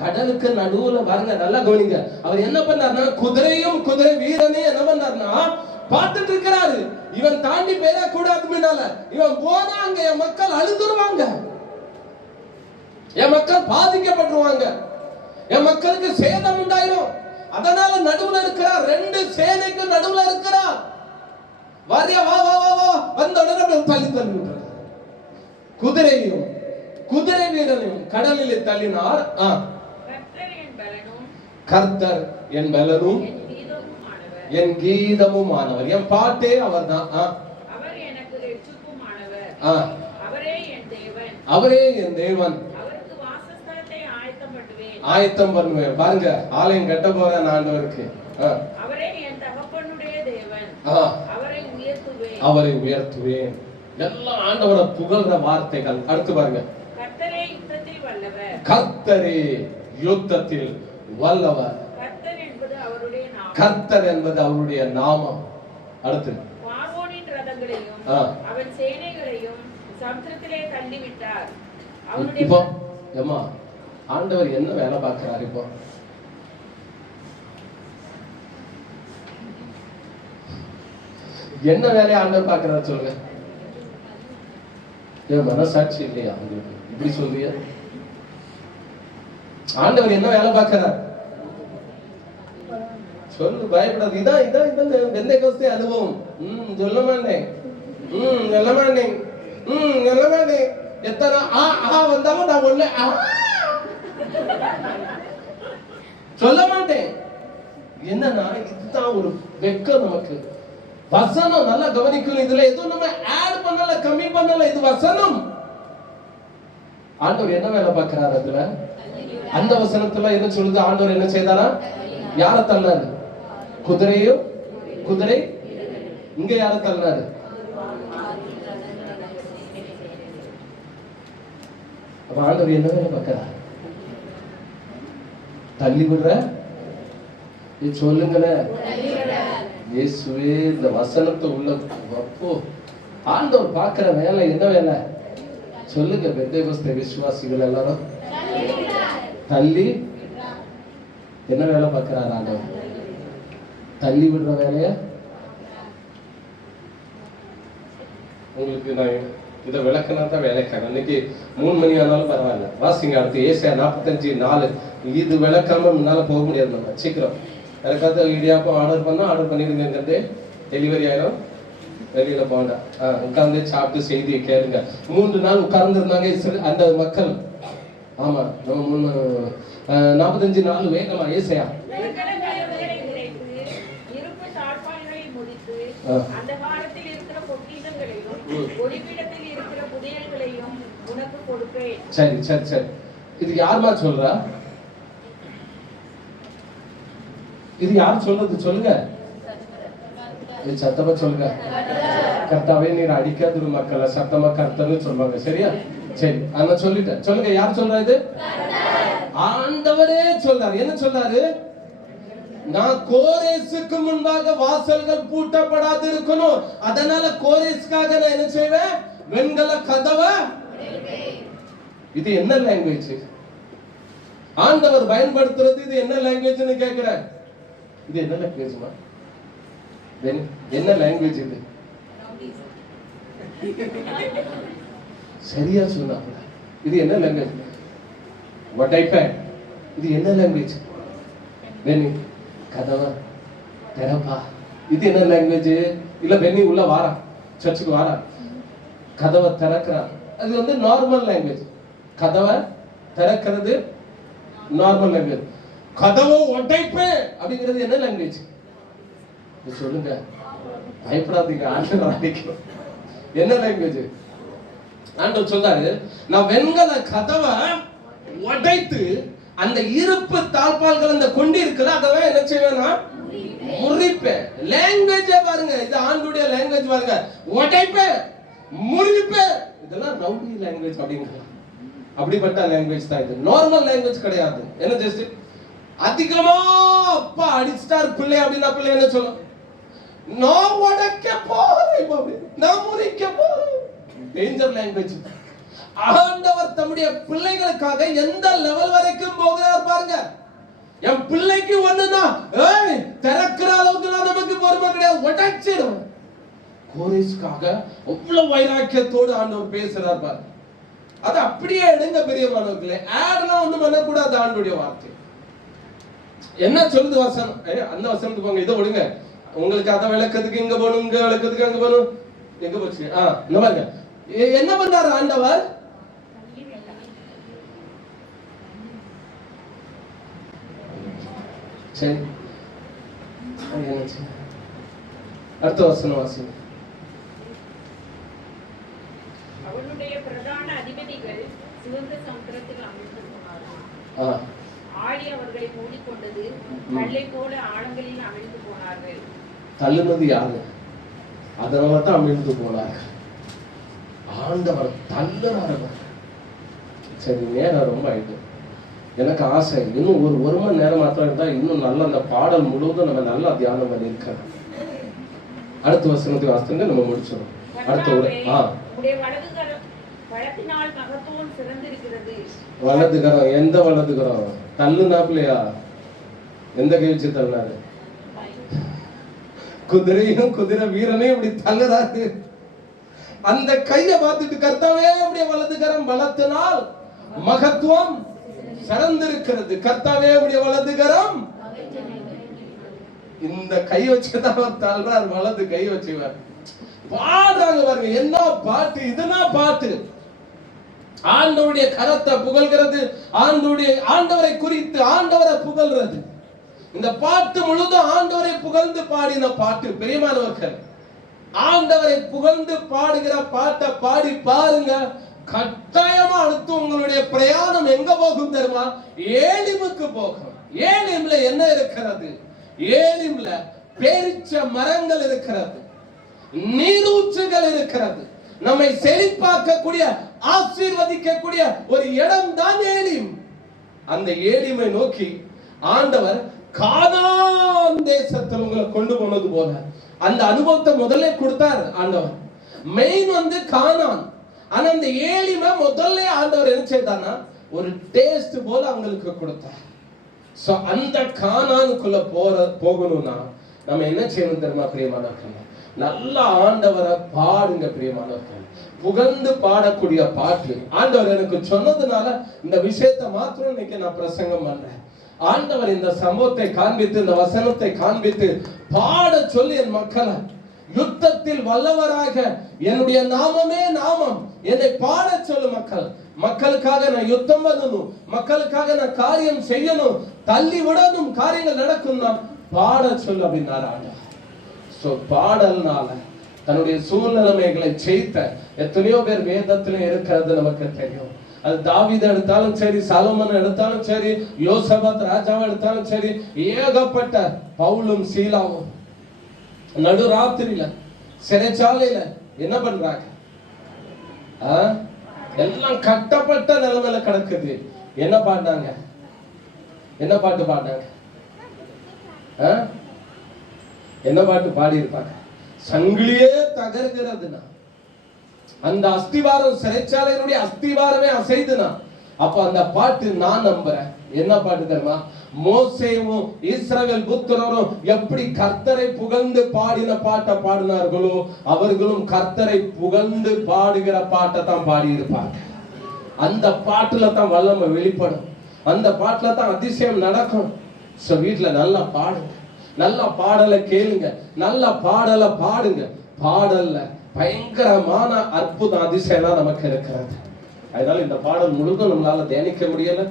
கடலுக்கு நடுவுல பாருங்க, நல்லா கவனிங்க. அவர் என்ன பண்ணார்னா, குதிரையும் குதிரை வீரனையும் என்ன பண்ணார்னா பார்த்துட்டு இருக்கிறாரு. இவன் தாண்டி போயிடக்கூடாது. முன்னால இவன் போனா அங்க என் மக்கள் அழுதுருவாங்க, என் மக்கள் பாதிக்கப்பட்டுருவாங்க, என் மக்களுக்கு சேதம் உண்டாயிரும். அதனால நடுவுல இருக்கிறார், ரெண்டு சேனைக்கு நடுவுல இருக்கிறார். வாரியா வா வா வா வா வந்த உடனே தள்ளி தள்ளி குதிரையும் குதிரை வீரனையும் கடலிலே தள்ளினார். கர்த்தர் என் பலனும் என் கீதமும் ஆனவர். என் பாட்டே அவர் தான். அவரே என் தேவன், ஆயத்தம் பண்ணுவேன். பாருங்க, ஆலயம் கட்ட போறேன் ஆண்டவருக்கு. அவரை உயர்த்துவேன். எல்லாம் ஆண்டவரை புகழ்ற வார்த்தைகள். அடுத்து பாருங்க, கர்த்தரே யுத்தத்தில் வல்லவர். கர்த்தர் என்பது அவருடைய நாமம். அடுத்து பார்வோனின் ரதங்களையும் அவன் சேனைகளையும் சமுத்திரத்திலே தள்ளிவிட்டார். இப்போ ஏமா ஆண்டவர் என்ன வேலை பார்க்கிறார்? இப்போ என்ன வேலையை ஆண்டவர் பார்க்கிறார் சொல்லுங்க. என் மனசாட்சி இல்லையா உங்களுக்கு இப்படி சொல்றிய? ஆண்டவர் என்ன வேலை பார்க்கிறார் சொல்லு, பயப்படாது. இதான் இதான் இதான் பெந்தேகோஸ்தே அனுபவம். சொல்ல மாட்டேன், சொல்ல மாட்டேன், சொல்ல மாட்டேன். எத்தனை வந்தாலும் நான் ஒண்ணு சொல்ல மாட்டேன். என்னன்னா இதுதான் ஒரு வெக்கம் நமக்கு. வசனம் நல்லா கவனிக்கணும். இதுல எதுவும் நம்ம ஆட் பண்ணல, கம்மி பண்ணல. இது வசனம். ஆண்டவர் என்ன வேலை பார்க்கிறார் அதுல? அந்த வசனத்துல என்ன சொல்லுது? ஆண்டவர் என்ன செய்தாரா? யார தள்ளாரு? குதிரையும் குதிரை. இங்க யார தள்ளாரு? ஆண்டவர் என்ன வேலை பார்க்கிறார்? தள்ளி விடுற சொல்லுங்களேன். இயேசுவே இந்த வசனத்தை உள்ள அப்போ ஆண்டவர் பார்க்கிற வேலை என்ன வேலை சொல்லுங்க. பெந்தேகோஸ்தே விசுவாசிகள் எல்லாரும் தள்ளி என்ன வேலை பார்க்கிறார் ஆண்டவர்? தள்ளி விடுற வேலைய. உங்களுக்கு நான் இதை விளக்கினா தான் வேலைக்கான. இன்னைக்கு 3 மணி ஆனாலும் பரவாயில்ல, வாசிங்க. அடுத்து ஏசாயா 45:4. இது விளக்காம முன்னால போக முடியாது. நம்ம சீக்கிரம் எனக்காவது இடியாப்பம் ஆர்டர் பண்ணா ஆர்டர் பண்ணிருங்கிறது டெலிவரி ஆயிடும். வெளியில போண்டா உட்கார்ந்து சாப்பிட்டு செய்தியை கேளுங்க. 3 நாள் உட்கார்ந்து இருந்தாங்க அந்த மக்கள். ஆமா, நம்ம 45:4 வேகமா ஏசாயா. சரி சரி சரி, இது யாருமா சொல்றா? இது யார் சொல்றது சொல்லுங்க. சத்தமா சொல்லுங்க. கர்த்தாவே நீர் அடிக்காத மக்களை சத்தமா கர்த்தன்னு சொல்லுவாங்க. சரியா? சரி, நான் சொல்லிட்டேன். சொல்லுங்க, யார் சொல்றா? இது ஆண்டவரே சொல்றாரு. என்ன சொல்றாரு? நான் கோரேசுக்கு முன்பாக வாசல்கள் பூட்டப்படாது இருக்கணும். அதனால கோரேஸ்க்காக நான் என்ன செய்வேன்? வெண்கல கதவை இது என்ன லாங்குவேஜ்? ஆண்டவர் பயன்படுத்துறது இது என்ன லாங்குவேஜ்னு கேட்கிற. இது என்ன லாங்குவேஜ்மா? என்ன லாங்குவேஜ் இது? சரியா சொன்னாங்க. இது என்ன லாங்குவேஜ்? What I fan. இது என்ன லாங்குவேஜ்? பென்னி கதவா தெரப்பா. இது என்ன லாங்குவேஜ்? இல்ல பென்னி உள்ள வாரா, சர்ச்சுக்கு வாரா, கதவை திறக்கிறான். அது வந்து நார்மல் லாங்குவேஜ். கதவை திறக்கிறது நார்மல் லாங்குவேஜ். கதவை உடைப்பேன் அப்படிங்கிறது என்ன லாங்குவேஜ்? சொல்லுங்க, பயப்படாதீங்க. ஆண்டவர் என்ன லாங்குவேஜ்? ஆண்டவர் சொல்றாரு, நான் வெண்கல கதவை உடைத்து அந்த இருப்பு தாழ்பால்கள் அந்த கொண்டு இருக்குல்ல, அதெல்லாம் என்ன செய்வேன்னா முறிப்பேன். லாங்குவேஜ் பாருங்க, இது ஆண்டுடைய லாங்குவேஜ் பாருங்க. உடைப்பேன், முறிப்பேன். இதெல்லாம் ரவுடி லாங்குவேஜ் அப்படிங்க. அப்படிப்பட்ட லாங்குவேஜ் தான் இது. நார்மல் லாங்குவேஜ் கிடையாது. என்ன ஜஸ்ட் அதிகமா அப்பா அடிச்சிட்டார் பிள்ளை அப்படின்னா பிள்ளை என்ன சொல்லும்? நான் உடைக்க போறேன், நான் முறிக்க போறேன். Danger language. ஆண்டவர் தம்முடைய பிள்ளைகளுக்காக எந்த லெவல் வரைக்கும் போகிறார் பாருங்க. என் பிள்ளைக்கு ஒண்ணுனா திறக்கிற அளவுக்கு நமக்கு பொறுமை கிடையாது, உடைச்சிடும். கோரேஸ்க்காக அவ்வளவு வைராக்கியத்தோடு ஆண்டவர் பேசுறார் பாருங்க. அது அப்படியே எடுங்க பெரியமானவர்களே. ஆட்லாம் ஒண்ணும் பண்ணக்கூடாது. ஆண்டுடைய வார்த்தை என்ன சொல்லுது வசனம்? அந்த வசனத்துக்கு போங்க, இதை விடுங்க. உங்களுக்கு அதை விளக்கத்துக்கு இங்க போகணும், இங்க விளக்கத்துக்கு அங்க போகணும். எங்க போச்சு? இந்த பாருங்க, என்ன பண்ணாரு ஆண்டவர்? சரி, அடுத்த வசனம் வாசிங்க. அவனுடைய பிரதான அதிபதிகள் சிவந்த சமுத்திரத்தில் அமிழ்ந்து போனார்கள். ஆழி அவர்களை மூடிக்கொண்டது, கல்லை போல ஆழங்களில் அமிழ்ந்து போனார்கள். தள்ளுனது யாரு? அதனால தான் அமிழ்ந்து போனார்கள். ஆண்டவர் தள்ளுறாரு. சரி, நேரம் ரொம்ப ஆயிட்டு. எனக்கு ஆசை இன்னும் ஒரு மணி நேரம் மாத்திரம் இருந்தா இன்னும் நல்ல அந்த பாடல் முழுவதும் நம்ம நல்லா தியானம் பண்ணிருக்கோம். அடுத்த வசனத்தை வாசித்து நம்ம முடிச்சிடும். அடுத்த வலதுகரம். எந்த வலதுகரம்? தள்ளுனாப்லையா? எந்த கை வச்சு தள்ளினாரு? குதிரையும் குதிரை வீரனையும் இப்படி தள்ளுறாரு. அந்த கைய பார்த்துட்டு கர்த்தாவே உடைய வலதுகரம் பலத்தினால் மகத்துவம் சிறந்திருக்கிறது. கர்த்தாவே உடைய வலதுகரம். இந்த கை வச்சுதான் தள்ளுறார். வலது கை வச்சுவார். பாடுறாங்க பாருங்க, என்ன பாட்டு இதுனா பாட்டு. ஆண்டவருடைய கரத்தை புகழ்கிறது, ஆண்டவரை குறித்து ஆண்டவரை புகழ்றது. இந்த பாட்டு முழுதும் ஆண்டவரை புகழ்ந்து பாடின பாட்டு. பெரியமானவர்கள், ஆண்டவரை புகழ்ந்து பாடுகிற பாட்டை பாடி பாருங்க. கட்டாயமா அடுத்து உங்களுடைய பிரயாணம் எங்க போகும் தெரியுமா? ஏலிமுக்கு போகும். ஏலிம்ல என்ன இருக்கிறது? ஏலிம்ல பேரிச்ச மரங்கள் இருக்கிறது, நீரூற்றுகள் இருக்கிறது. நம்மை செழிப்பாக்கக்கூடிய ஆசீர்வதிக்கக்கூடிய ஒரு இடம் தான் ஏலிம். அந்த ஏலிமை நோக்கி ஆண்டவர் கானான் தேசத்தில் உங்களை கொண்டு போனது போல அந்த அனுபவத்தை முதல்ல கொடுத்தார் ஆண்டவர். மெயின் வந்து கானான். ஆனா அந்த ஏலிமை முதல்ல ஆண்டவர் என்ன செய்தார்னா ஒரு டேஸ்ட் போல அவங்களுக்கு கொடுத்தார். சோ அந்த கானானுக்குள்ள போகணும்னா நம்ம என்ன செய்யணும் தெரியுமா பிரியமானவர்கள்? நல்ல ஆண்டவரை பாடுங்க பிரியமானவர்கள். புகழ்ந்து பாடக்கூடிய பாட்டு ஆண்டவர் எனக்கு சொன்னதுனால இந்த விஷயத்தை மாத்திரம் இன்னைக்கு நான் பிரசங்கம் பண்றேன். ஆண்டவர் இந்த சம்பவத்தை காண்பித்து, இந்த வசனத்தை காண்பித்து பாட சொல்லி என் மக்களை யுத்தத்தில் வல்லவராக என்னுடைய நாமமே நாமம் என்னை பாட சொல்லு மக்கள். மக்களுக்காக நான் யுத்தம் பண்ணணும், மக்களுக்காக நான் காரியம் செய்யணும், தள்ளி விடணும், காரியங்கள் நடக்கும்னா பாட சொல்லு அப்படின்னாரு ஆண்டவர். சோ பாடல்னால தன்னுடைய சூழ்நிலைமைகளை செய்த எத்தனையோ பேர் வேதத்துல இருக்கிறது நமக்கு தெரியும். அது தாவீது எடுத்தாலும் சரி, சாலமன் எடுத்தாலும் சரி, யோசபாத் ராஜாவை எடுத்தாலும் சரி, ஏகப்பட்ட பவுலும் சீலாவும் நடுராத்திரியில சிறைச்சாலையில என்ன பண்றாங்க? எல்லாம் கட்டப்பட்ட நிலைமையில கிடக்குது. என்ன பாடினாங்க? என்ன பாட்டு பாடினாங்க? என்ன பாட்டு பாடி இருப்பாங்க? சங்கிலியே தகர்கிறதுனா அந்த அஸ்திவாரம் சிறைச்சாலையினுடைய அஸ்திவாரமே அசைதுனா, அப்ப அந்த பாட்டு நான் நம்புறேன். என்ன பாட்டு தெரியுமா? மோசேவும் இஸ்ரவேல் புத்திரரும் எப்படி கர்த்தரை புகழ்ந்து பாடின பாட்டை பாடினார்களோ, அவர்களும் கர்த்தரை புகழ்ந்து பாடுகிற பாட்டை தான் பாடி இருப்பாங்க. அந்த பாட்டுல தான் வல்லமை வெளிப்படும், அந்த பாட்டுல தான் அதிசயம் நடக்கும். சோ வீட்டுல நல்லா பாடுங்க, நல்ல பாடலை கேளுங்க, நல்ல பாடலை பாடுங்க. பாடல்ல பயங்கரமான அற்புத அதிசயம் நமக்கு இருக்கிறது. அதனால இந்த பாடல் முழுதும் நம்மளால தியானிக்க முடியல.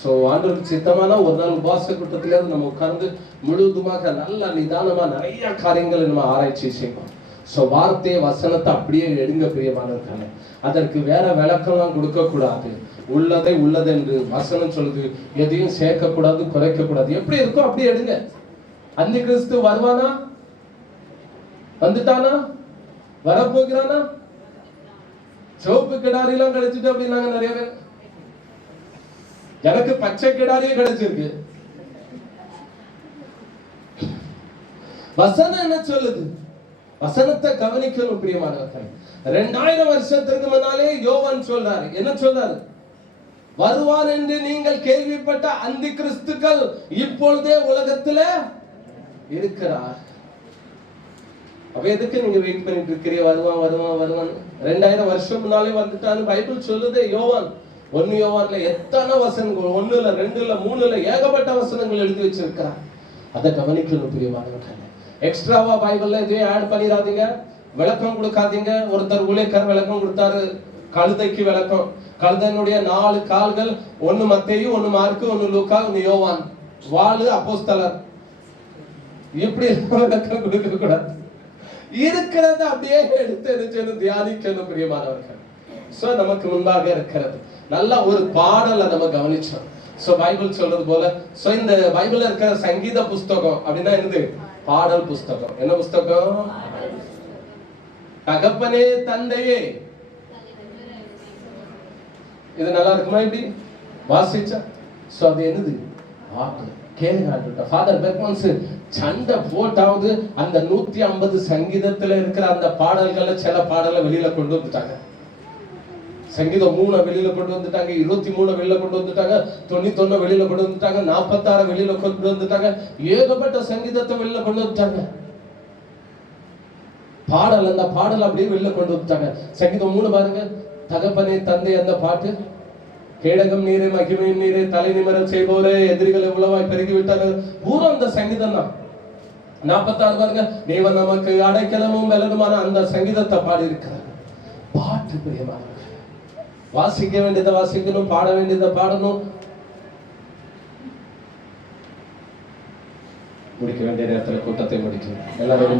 சோ ஆண்டவருக்கு சித்தமான ஒரு நாள் உபாச கூட்டத்திலேருந்து நம்ம உட்கார்ந்து முழுவதுமாக நல்ல நிதானமா நிறைய காரியங்களை நம்ம ஆராய்ச்சி செய்வோம். சோ வார்த்தையை வசனத்தை அப்படியே எடுங்க பிரியமானவர்களே. அதற்கு வேற விளக்கம்லாம் கொடுக்க கூடாது. உள்ளதை உள்ளது என்று வசனம் சொல்லுது. எதையும் சேர்க்க கூடாது, குறைக்க கூடாது. எப்படி இருக்கோ அப்படியே எடுங்க. அந்த கிறிஸ்து வருவானா? வந்துட்டானா? வரப்போகிறானா? சிவப்பு கிடாரி எல்லாம் கிடைச்சிட்டு அப்படின்னாங்க நிறைய பேர். எனக்கு பச்சை கிடாரியே கிடைச்சிருக்கு. வசனம் என்ன சொல்லுது? வசனத்தை கவனிக்கணும் பிரியமானவர்கள். 2000 வருஷத்துக்கு முன்னாலே யோவான் சொல்றாரு. என்ன சொல்றாரு? வருவான் என்று நீங்கள் கேள்விப்பட்ட அந்த கிறிஸ்துக்கள் இப்பொழுதே உலகத்துல இருக்கிறார். அப்ப எதுக்கு நீங்க வெயிட் பண்ணிட்டு இருக்கிறீங்க? வருவான் வருவான் வருவான். 2000 வருஷம் முன்னாலே வந்துட்டான்னு பைபிள் சொல்லுதே. யோவான் 1 யோவான்ல எத்தனை வசனங்கள், 1 இல்ல 2 இல்ல 3 இல்ல ஏகப்பட்ட வசனங்கள் எழுதி வச்சிருக்கிறார். அதை கவனிக்கணும் பிரியமானவர்களே. எக்ஸ்ட்ராவா பைபிள்ல எதையும் ஆட் பண்ணிடாதீங்க, விளக்கம் கொடுக்காதீங்க. ஒருத்தர் ஊழியக்காரர் விளக்கம் கொடுத்தாரு, கழுதைக்கு விளக்கம். கழுதையினுடைய 4 கால்கள், 1 மத்தேயு, 1 மார்க்கு, 1 லூக்கா, 1 யோவான். வாளு அப்போஸ்தலர். இப்படி விளக்கம் கொடுக்க கூடாது. இருக்கிறத அப்படியே எடுத்து தியானிக்கணும் பிரியமானவர்கள். சோ நமக்கு முன்பாக இருக்கிறது நல்ல ஒரு பாடலை நம்ம கவனிச்சோம். சோ பைபிள் சொல்றது போல, சோ இந்த பைபிள்ல இருக்கிற சங்கீத புஸ்தகம் அப்படின்னா என்னது? பாடல் புஸ்தகம். என்ன புஸ்தகம்? தகப்பனே தந்தையே. இது நல்லா இருக்குமா? இப்படி வாசிச்சா சோ அது என்னது? பாட்டு. கேளுங்க. ஃபாதர் பெர்க்மன்ஸ் சண்டை போட்டாவது அந்த 150 சங்கீதத்துல இருக்கிற அந்த பாடல்களை சில பாடலை வெளியில கொண்டு வந்துட்டாங்க. சங்கீதம் 3 வெளியில கொண்டு வந்துட்டாங்க, 23 வெளியில கொண்டு வந்துட்டாங்க, 91 வெளியில கொண்டு வந்துட்டாங்க, 46 வெளியில கொண்டு வந்துட்டாங்க, ஏகப்பட்ட சங்கீதத்தை வெளியில கொண்டு வந்துட்டாங்க. பாடல், அந்த பாடல் அப்படியே வெளியில கொண்டு வந்துட்டாங்க. சங்கீதம் 3 பாருங்க, தகப்பனே தந்தை அந்த பாட்டு. கேடகம் நீரே, மகிமையும் நீரே, தலை நிமிரம் செய்வோரே, எதிரிகள் எவ்வளவாய் பெருகி விட்டார்கள். பூரா அந்த சங்கீதம் தான். 46 பாருங்க, தேவன் நமக்கு அடைக்கலமும் வெலனுமான அந்த சங்கீதத்தை பாடி இருக்கிறார். பாட்டு பிரியமான வாசிக்க வேண்டியதை வாசிக்கணும், பாட வேண்டியதை பாடணும். முடிக்க வேண்டிய நேரத்தில் கூட்டத்தை முடிக்கணும். எல்லாரும்